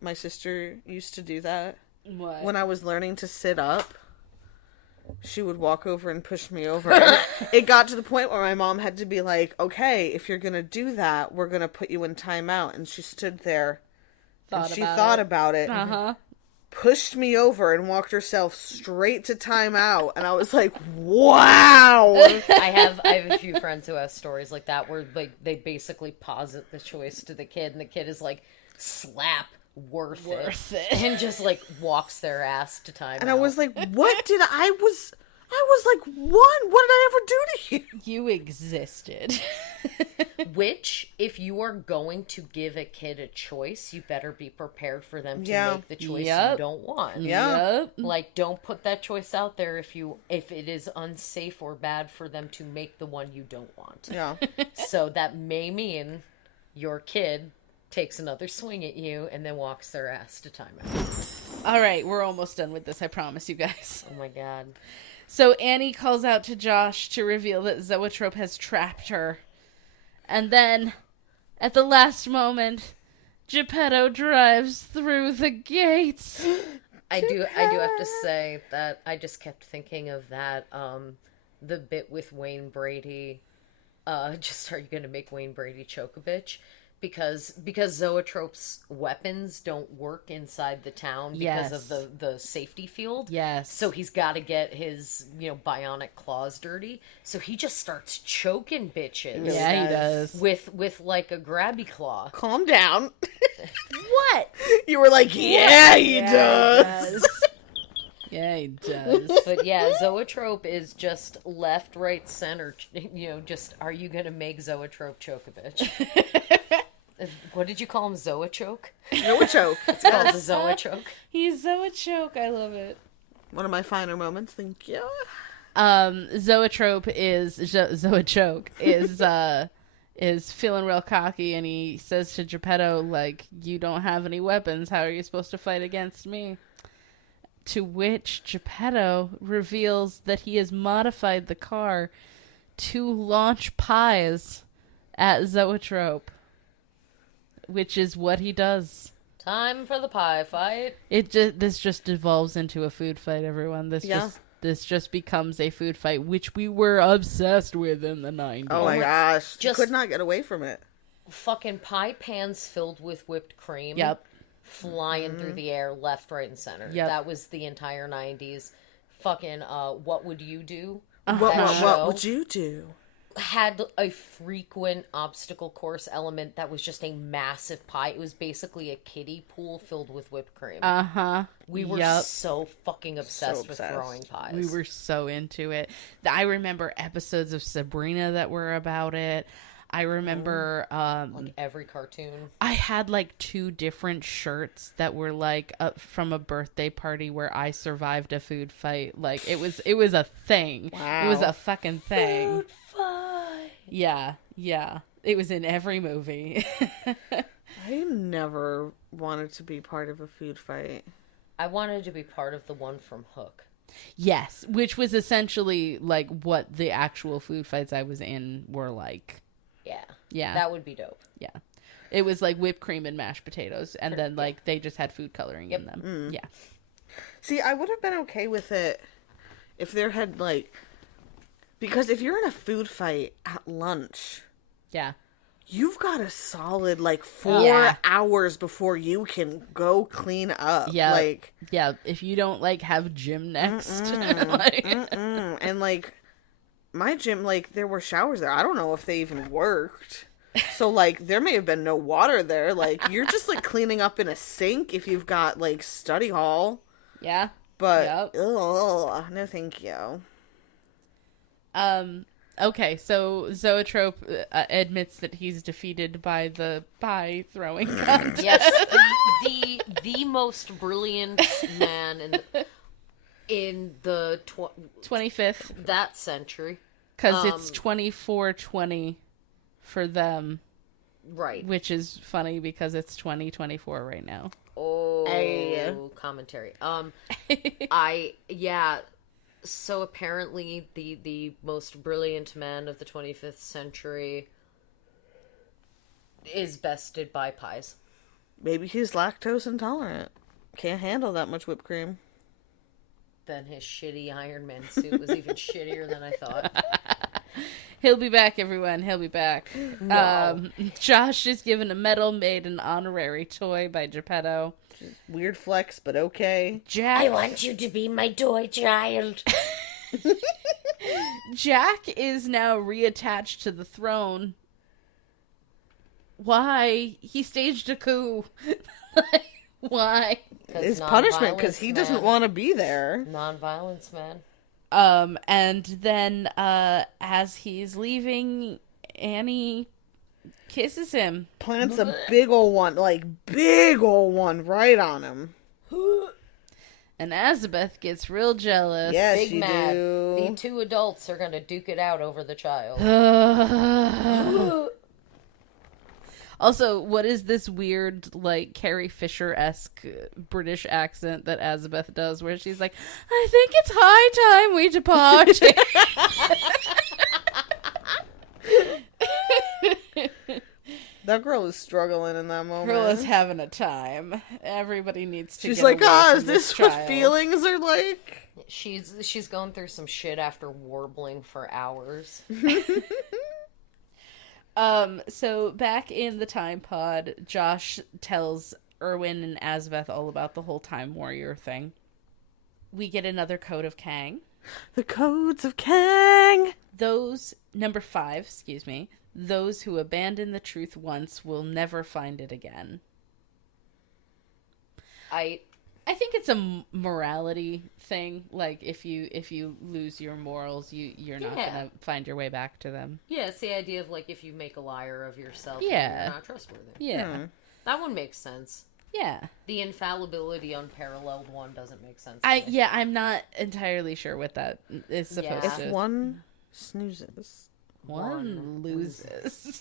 my sister used to do that? What? When I was learning to sit up, she would walk over and push me over. And it got to the point where my mom had to be like, okay, if you're going to do that, we're going to put you in timeout. And she stood there and she thought about it, Uh-huh. pushed me over and walked herself straight to timeout. And I was like, wow. I have a few friends who have stories like that where like they basically posit the choice to the kid, and the kid is like, slap, worth it, and just like walks their ass to time. And I was like, what did I was like, one, what did I ever do to you? You existed. Which, if you are going to give a kid a choice, you better be prepared for them to Yeah. make the choice Yep. you don't want. Yeah. Yep. Like, don't put that choice out there if it is unsafe or bad for them to make the one you don't want. Yeah. So that may mean your kid takes another swing at you and then walks their ass to timeout. All right, we're almost done with this, I promise you guys. Oh my god. So Annie calls out to Josh to reveal that Zoetrope has trapped her. And then, at the last moment, Geppetto drives through the gates. I do have to say that I just kept thinking of that, the bit with Wayne Brady. Just, are you gonna make Wayne Brady choke a bitch? Because Zoetrope's weapons don't work inside the town because Yes. of the safety field. Yes. So he's got to get his, bionic claws dirty. So he just starts choking bitches. Yeah, he does. With like a grabby claw. Calm down. What? You were like, yeah, he does. Yeah, he does. But yeah, Zoetrope is just left, right, center. Just, are you going to make Zoetrope choke a bitch? What did you call him? Zoechoke? Zoetrope. It's called the Zoechoke. He's Zoetrope. I love it. One of my finer moments. Thank you. Zoetrope is feeling real cocky, and he says to Geppetto, like, you don't have any weapons. How are you supposed to fight against me? To which Geppetto reveals that he has modified the car to launch pies at Zoetrope, which is what he does. Time for the pie fight. This just devolves into a food fight, everyone. Yeah. This just becomes a food fight, which we were obsessed with in the 90s. Oh my gosh. Just- Could not get away from it. Fucking pie pans filled with whipped cream. Yep. Flying through the air, left, right, and center. Yep. That was the entire 90s. Fucking, what would you do? What show would you do? had a frequent obstacle course element that was just a massive pie. It was basically a kiddie pool filled with whipped cream. Uh-huh. We were Yep. so fucking obsessed with obsessed. throwing pies. We were so into it. I remember episodes of Sabrina that were about it. I remember Like every cartoon. I had like 2 different shirts that were like from a birthday party where I survived a food fight. Like it was a thing. Wow. It was a fucking thing. Food fight. Yeah. It was in every movie. I never wanted to be part of a food fight. I wanted to be part of the one from Hook. Yes, which was essentially like what the actual food fights I was in were like. Yeah. Yeah. That would be dope. Yeah. It was like whipped cream and mashed potatoes, and then like they just had food coloring in them. Mm. Yeah. See, I would have been okay with it if there had like, because if you're in a food fight at lunch, Yeah. you've got a solid like 4 Yeah. hours before you can go clean up. Yeah. Like, Yeah, if you don't like have gym next. like, and like my gym, like there were showers there. I don't know if they even worked. So like there may have been no water there. Like you're just like cleaning up in a sink if you've got like study hall. yeah. But Yep. ugh, no thank you. Okay, so Zoetrope admits that he's defeated by the pie throwing contest. Yes, the most brilliant man in the 25th, that century. because it's 24/20 for them, Right. which is funny because it's 2024 right now. Oh, Hey. commentary. So apparently the most brilliant man of the 25th century is bested by pies. Maybe he's lactose intolerant. Can't handle that much whipped cream. Then his shitty Iron Man suit was even shittier than I thought. He'll be back, everyone. He'll be back. No. Josh is given a medal made an honorary toy by Geppetto. Weird flex, but okay. Jack want you to be my toy child. Jack is now reattached to the throne. Why? He staged a coup. Like, why? It's punishment because he doesn't want to be there. Non-violence, man. And then as he's leaving, Annie kisses him. Plants a big ol' one, right on him. And Azabeth gets real jealous. Yes, Big you mad. do. The 2 adults are gonna duke it out over the child. Also, what is this weird, like, Carrie Fisher-esque British accent that Azabeth does, where she's like, I think it's high time we depart. That girl is struggling in that moment. Girl is having a time. Everybody needs to She's get like, away from is this child. what feelings are like? She's going through some shit after warbling for hours. So back in the time pod, Josh tells Erwin and Azabeth all about the whole Time Warrior thing. We get another code of Kang. The codes of Kang. Number 5, excuse me. Those who abandon the truth once will never find it again. I think it's a morality thing. Like if you lose your morals, you're not gonna find your way back to them. Yeah, it's the idea of like if you make a liar of yourself, Yeah. you're not trustworthy. Yeah. That one makes sense. Yeah. The infallibility unparalleled one doesn't make sense. To me. I'm not entirely sure what that is supposed Yeah. to. If one snoozes. One loses.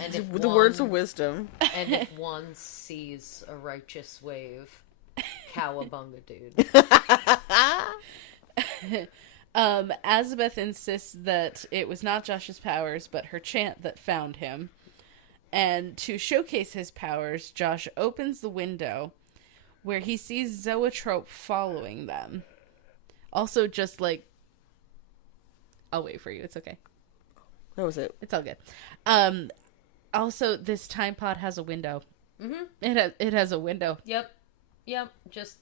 And if The words of wisdom. And if one sees a righteous wave, cowabunga, dude. Azabeth insists that it was not Josh's powers, but her chant that found him. And to showcase his powers, Josh opens the window where he sees Zoetrope following them. Also, just like... I'll wait for you. It's okay. That was it. It's all good. Also, this time pod has a window. Mm-hmm. It has a window. Yep. Just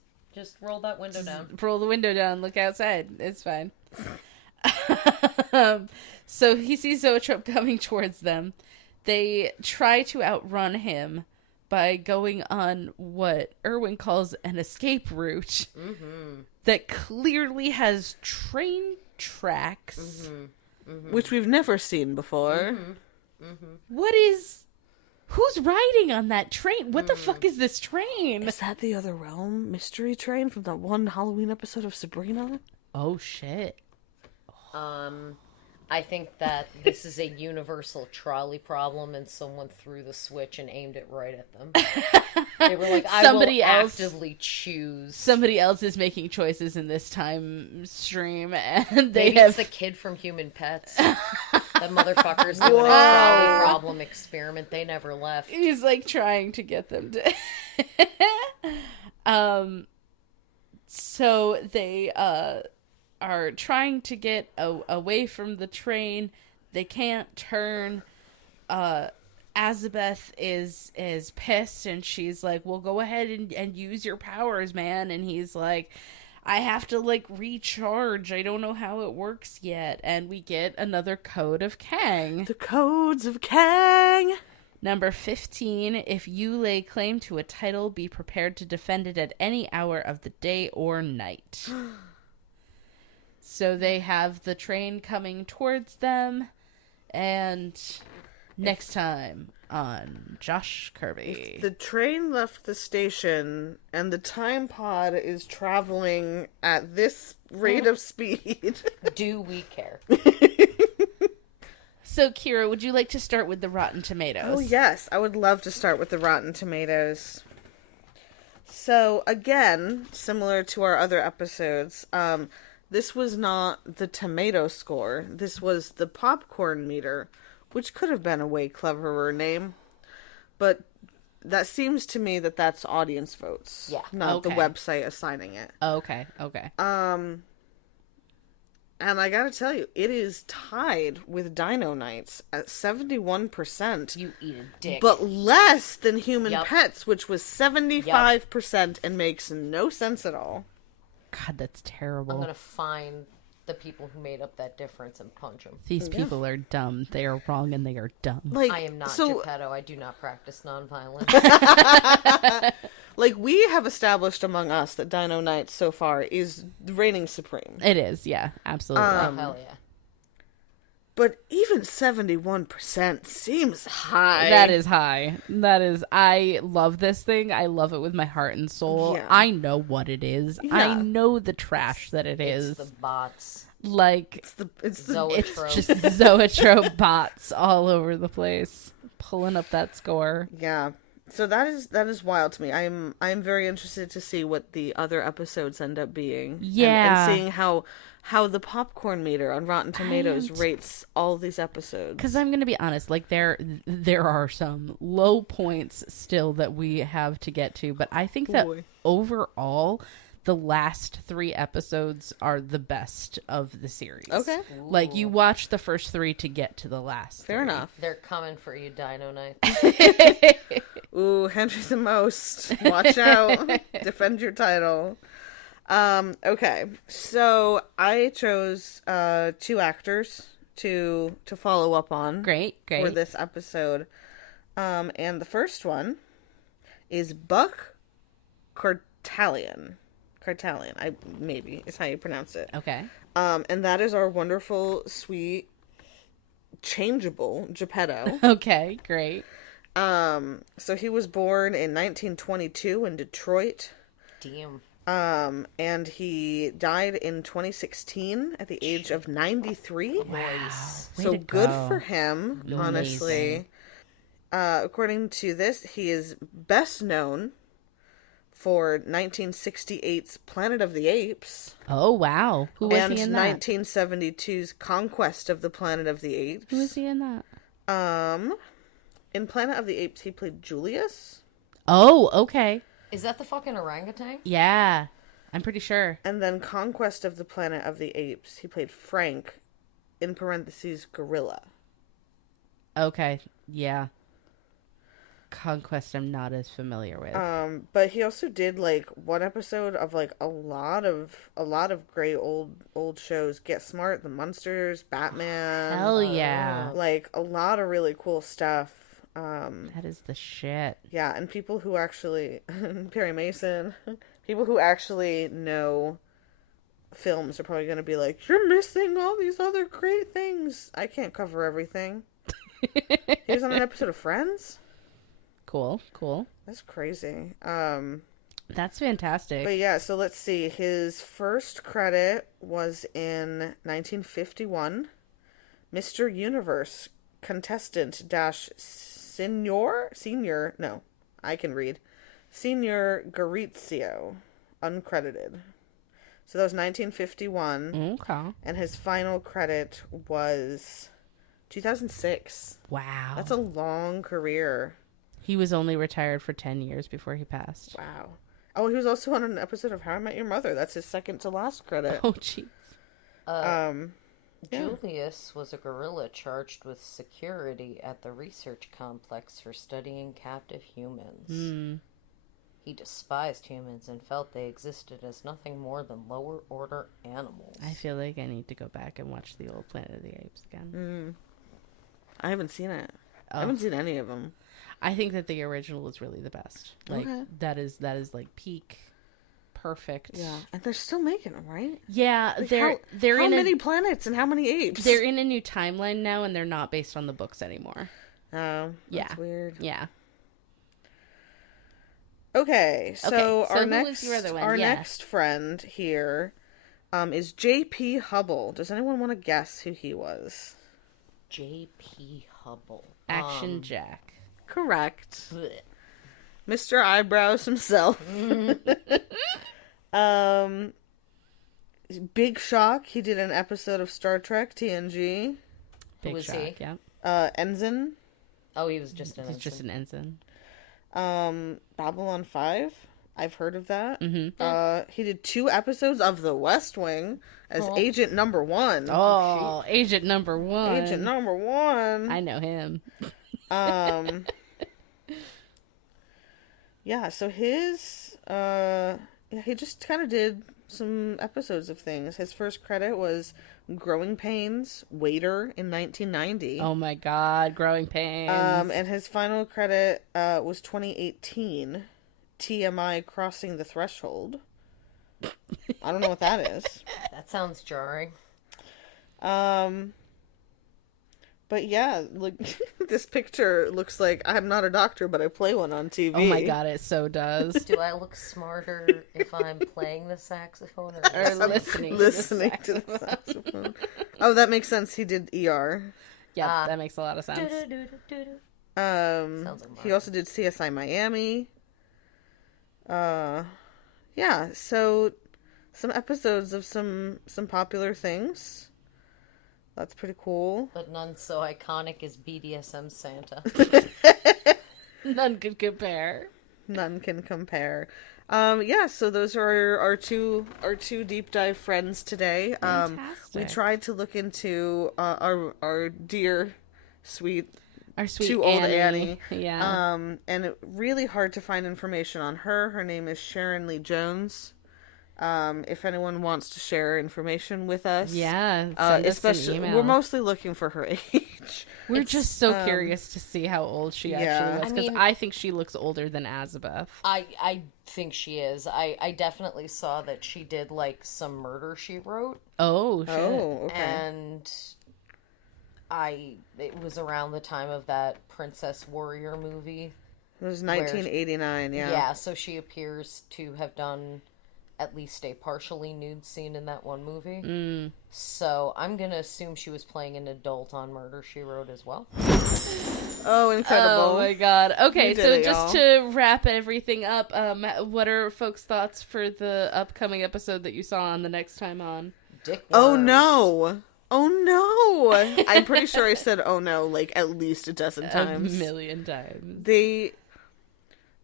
roll that window down. Roll the window down. Look outside. It's fine. So he sees Zoetrope coming towards them. They try to outrun him by going on what Erwin calls an escape route that clearly has train tracks. which we've never seen before. Who's riding on that train? What the fuck is this train? Is that the Other Realm mystery train from that one Halloween episode of Sabrina? Oh shit. I think that this is a universal trolley problem, and someone threw the switch and aimed it right at them. They were like, Somebody I will else- actively choose. Somebody else is making choices in this time stream, and they Maybe have it's the kid from Human Pets. That motherfucker's doing a trolley problem experiment. They never left. he's like trying to get them to so they are trying to get away from the train. They can't turn. Azabeth is pissed, and she's like, well, go ahead and use your powers, man. And he's like, I have to like recharge, I don't know how it works yet. And we get another code of Kang. The Codes of Kang! Number 15, if you lay claim to a title, be prepared to defend it at any hour of the day or night. So they have the train coming towards them, and next time on Josh Kirby. The train left the station, and the time pod is traveling at this rate of speed. Do we care? So, Kyra, would you like to start with the Rotten Tomatoes? Oh, yes. I would love to start with the Rotten Tomatoes. So, again, similar to our other episodes, this was not the tomato score. This was the popcorn meter, which could have been a way cleverer name. But that seems to me that that's audience votes. Yeah. Not the Okay. website assigning it. Okay. And I gotta tell you, it is tied with Dino Knights at 71%. You eat a dick. But less than Human Yep. Pets, which was 75% and makes no sense at all. God, that's terrible. I'm gonna find the people who made up that difference and punch them. These people are dumb. They are wrong and they are dumb. Like, I am not so, Geppetto. I do not practice nonviolence. like, we have established among us that Dino Knights so far is reigning supreme. It is, yeah, absolutely. Oh, hell yeah. But even 71% seems high. That is high. That is, I love this thing. I love it with my heart and soul. Yeah. I know what it is. Yeah. I know the trash that it is. It's the bots. Like, It's the it's Zoetrope. just zoetrope bots all over the place, pulling up that score. Yeah. So that is wild to me. I'm very interested to see what the other episodes end up being. Yeah. And seeing how the popcorn meter on Rotten Tomatoes rates all these episodes. Because I'm going to be honest, like there are some low points still that we have to get to, but I think that Boy. overall, the last 3 episodes are the best of the series. Okay. Like, you watch the first 3 to get to the last Fair 3. enough. They're coming for you, Dino Knights. Ooh, Henry the Most. Watch out. Defend your title. Okay. So I chose 2 actors to follow up on Great. for this episode. And the first one is Buck Cartalian. Maybe is how you pronounce it. Okay. And that is our wonderful, sweet, changeable Geppetto. Okay, great. So he was born in 1922 in Detroit. Damn. And he died in 2016 at the age of 93. Nice. Way So to good go. for him, Amazing. honestly. According to this, he is best known for 1968's Planet of the Apes Oh, wow. Who was and he in that? 1972's Conquest of the Planet of the Apes. Who was he in that? In Planet of the Apes, he played Julius. Oh, okay. Is that the fucking orangutan? Yeah. I'm pretty sure. And then Conquest of the Planet of the Apes, he played Frank, in parentheses, Gorilla. Okay. Yeah. Conquest I'm not as familiar with. But he also did like one episode of like a lot of great old shows. Get Smart, The Munsters, Batman. Hell yeah. Like a lot of really cool stuff. That is the shit. Yeah, and people who actually Perry Mason, people who actually know films are probably going to be like, you're missing all these other great things. I can't cover everything. He was on an episode of Friends? Cool. That's crazy. That's fantastic. But yeah, so let's see. His first credit was in 1951. Mr. Universe contestant dash senior? No, I can read. Senior Garizio, uncredited. So that was 1951. Okay. And his final credit was 2006. Wow. That's a long career. He was only retired for 10 years before he passed. Wow. Oh, he was also on an episode of How I Met Your Mother. That's his second to last credit. Oh, jeez. Yeah. Julius was a gorilla charged with security at the research complex for studying captive humans. He despised humans and felt they existed as nothing more than lower order animals. I feel like I need to go back and watch the old Planet of the Apes again. I haven't seen it. Oh. I haven't seen any of them. I think that the original is really the best. Like, Okay. that is like peak perfect. Yeah, and they're still making them, right? Yeah, Like, they're how in many planets and how many apes? they're in a new timeline now, and they're not based on the books anymore. Oh, that's Yeah. weird. Yeah. Okay, so so our who next was your other one? our Yeah. next friend here is J.P. Hubble. Does anyone want to guess who he was? J.P. Hubble. Action Jack. Correct. Blech. Mr. Eyebrows himself. Big shock. He did an episode of Star Trek TNG. Big was shock. he? Yeah. Ensign. Oh, he was just an He's just an ensign. Babylon 5. I've heard of that. Mm-hmm. He did 2 episodes of The West Wing as Agent Number 1. Oh, Agent Number 1. Agent Number 1. I know him. Yeah, so his, he just kind of did some episodes of things. His first credit was Growing Pains, Waiter in 1990. Oh my god, Growing Pains. And his final credit, was 2018, TMI Crossing the Threshold. I don't know what that is. That sounds jarring. But yeah, like, this picture looks like I'm not a doctor, but I play one on TV. Oh my god, it so does. Do I look smarter if I'm playing the saxophone or Or listening? listening To the saxophone. Oh, that makes sense. He did ER. Yeah, that makes a lot of sense. Sounds like He also did CSI Miami. Yeah, so some episodes of some popular things. That's pretty cool. But none so iconic as BDSM Santa. None could compare. None can compare. Yeah, so those are our two deep dive friends today. Fantastic. We tried to look into our dear sweet Our sweet too old Annie. Yeah. And it really hard to find information on her. Her name is Sharon Lee Jones. If anyone wants to share information with us, Yeah, send us an especially email. we're mostly looking for her age. We're just so curious to see how old she actually was, I because mean- I think she looks older than Azabeth. I think she is. I definitely saw that she did like some Murder She Wrote, Oh, shit. Oh, okay. and it was around the time of that Princess Warrior movie. It was 1989. Yeah. Yeah, so she appears to have done at least a partially nude scene in that one movie. So I'm gonna assume she was playing an adult on Murder She Wrote as well. Oh, incredible! Oh my god. Okay, You did so it, just y'all. to wrap everything up, what are folks' thoughts for the upcoming episode that you saw on the next time on? Dick Oh worms. no! Oh no! I'm pretty sure I said "oh no" like at least a dozen times. A million times. They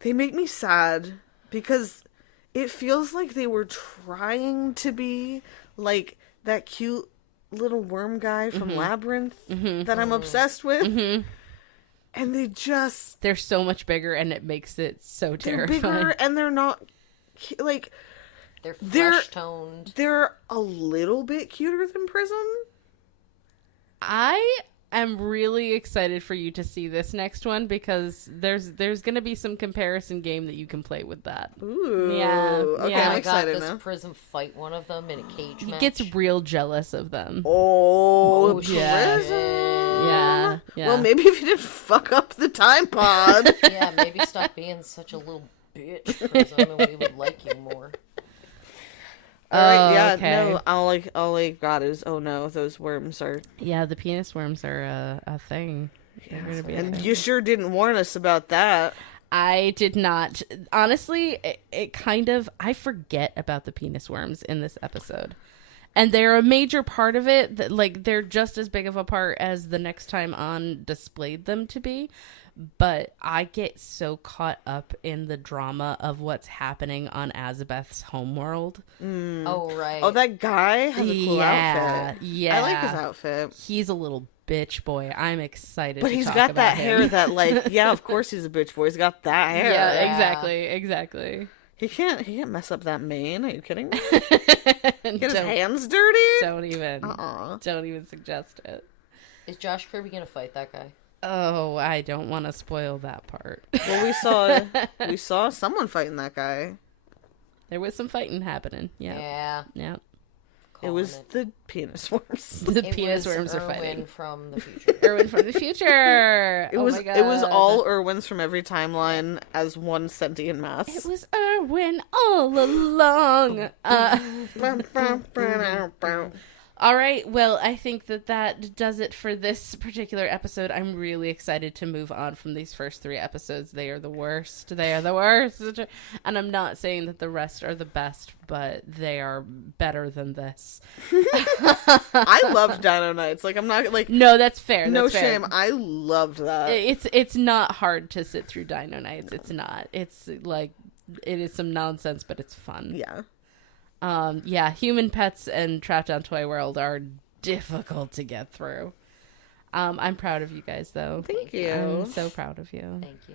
make me sad because it feels like they were trying to be like that cute little worm guy from Labyrinth that I'm obsessed with. And they just They're so much bigger, and it makes it so they're terrifying. bigger and they're not like They're They're- flesh toned. they're a little bit cuter than Prism. I am really excited for you to see this next one, because there's going to be some comparison game that you can play with that. Ooh. Yeah, Okay, Yeah. I'm Oh my god, excited does now. Prism fight one of them in a cage He match? gets real jealous of them. Oh, yeah. Prism. Yeah, yeah. Well, maybe if you didn't fuck up the time pod. Yeah, maybe stop being such a little bitch, Prism, and we would like you more. All right, yeah, okay. no, all I got is, oh no, those worms are. Yeah, the penis worms are a thing. They're gonna be a And thing. you sure didn't warn us about that. I did not. Honestly, it kind of... I forget about the penis worms in this episode. And they're a major part of it. That, like, they're just as big of a part as the next time on displayed them to be. But I get so caught up in the drama of what's happening on Azabeth's homeworld. Oh, right. Oh, that guy has a cool outfit. Yeah. I like his outfit. He's a little bitch boy. I'm excited But to he's talk got about that him. hair that, like, yeah, of course he's a bitch boy. He's got that hair. Yeah, exactly. He can't mess up that mane. Are you kidding me? Don't Get his hands dirty? Don't even suggest it. Is Josh Kirby gonna fight that guy? Oh, I don't want to spoil that part. Well, we saw someone fighting that guy. There was some fighting happening. Yeah. Yeah. It was the penis worms. The It penis was worms are Erwin fighting. from the future. Erwin from the future. It was all Irwins from every timeline as one sentient mass. It was Erwin all along. All right. Well, I think that does it for this particular episode. I'm really excited to move on from these first 3 episodes. They are the worst. And I'm not saying that the rest are the best, but they are better than this. I loved Dino Nights. Like, I'm not like No, that's fair. no That's fair. shame. I loved that. It's not hard to sit through Dino Nights. It's not. It's like it is some nonsense, but it's fun. Yeah. Yeah, Human Pets and Trapped on Toyworld are difficult to get through. I'm proud of you guys, though. Thank you. I'm so proud of you. Thank you.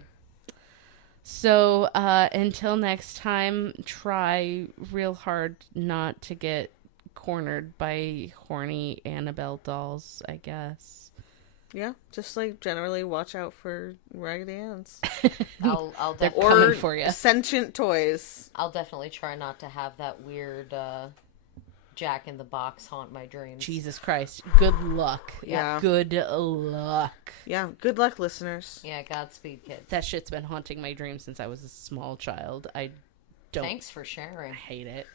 So, until next time, try real hard not to get cornered by horny Annabelle dolls, I guess. Yeah, just like generally watch out for Raggedy Anns I'll They're definitely coming for you. sentient toys. I'll definitely try not to have that weird Jack in the Box haunt my dreams. Jesus Christ. Good luck. Yeah. Good luck. Yeah, good luck, listeners. Yeah, Godspeed, kids. That shit's been haunting my dreams since I was a small child. I don't... Thanks for sharing. I hate it.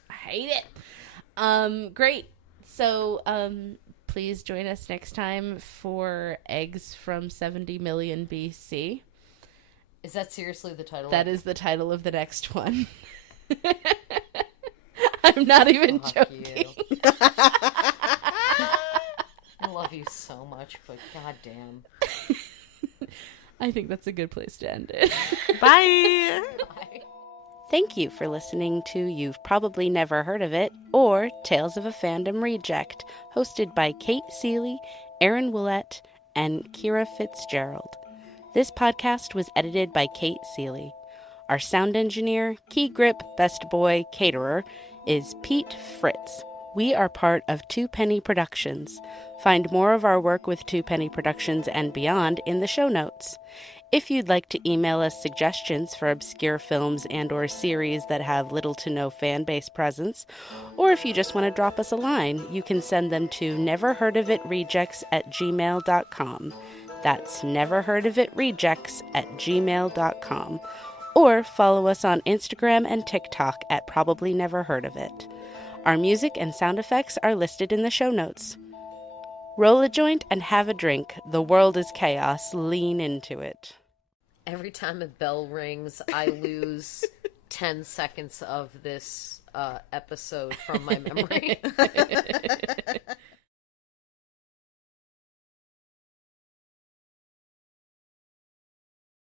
Great. So, please join us next time for Eggs from 70 Million BC. Is that seriously the title? That is the title of the next one. I'm not even Fuck joking. you. I love you so much, but goddamn. I think that's a good place to end it. Bye. Bye. Thank you for listening to You've Probably Never Heard of It, or Tales of a Fandom Reject, hosted by Cate Seeley, Erin Ouellette, and Kyra Fitzgerald. This podcast was edited by Cate Seeley. Our sound engineer, key grip, best boy, caterer, is Pete Fritz. We are part of Two Penny Productions. Find more of our work with Two Penny Productions and beyond in the show notes. If you'd like to email us suggestions for obscure films and or series that have little to no fan base presence, or if you just want to drop us a line, you can send them to neverheardofitrejects@gmail.com. That's neverheardofitrejects@gmail.com. Or follow us on Instagram and TikTok at Probably Never Heard of It. Our music and sound effects are listed in the show notes. Roll a joint and have a drink. The world is chaos. Lean into it. Every time a bell rings, I lose 10 seconds of this episode from my memory.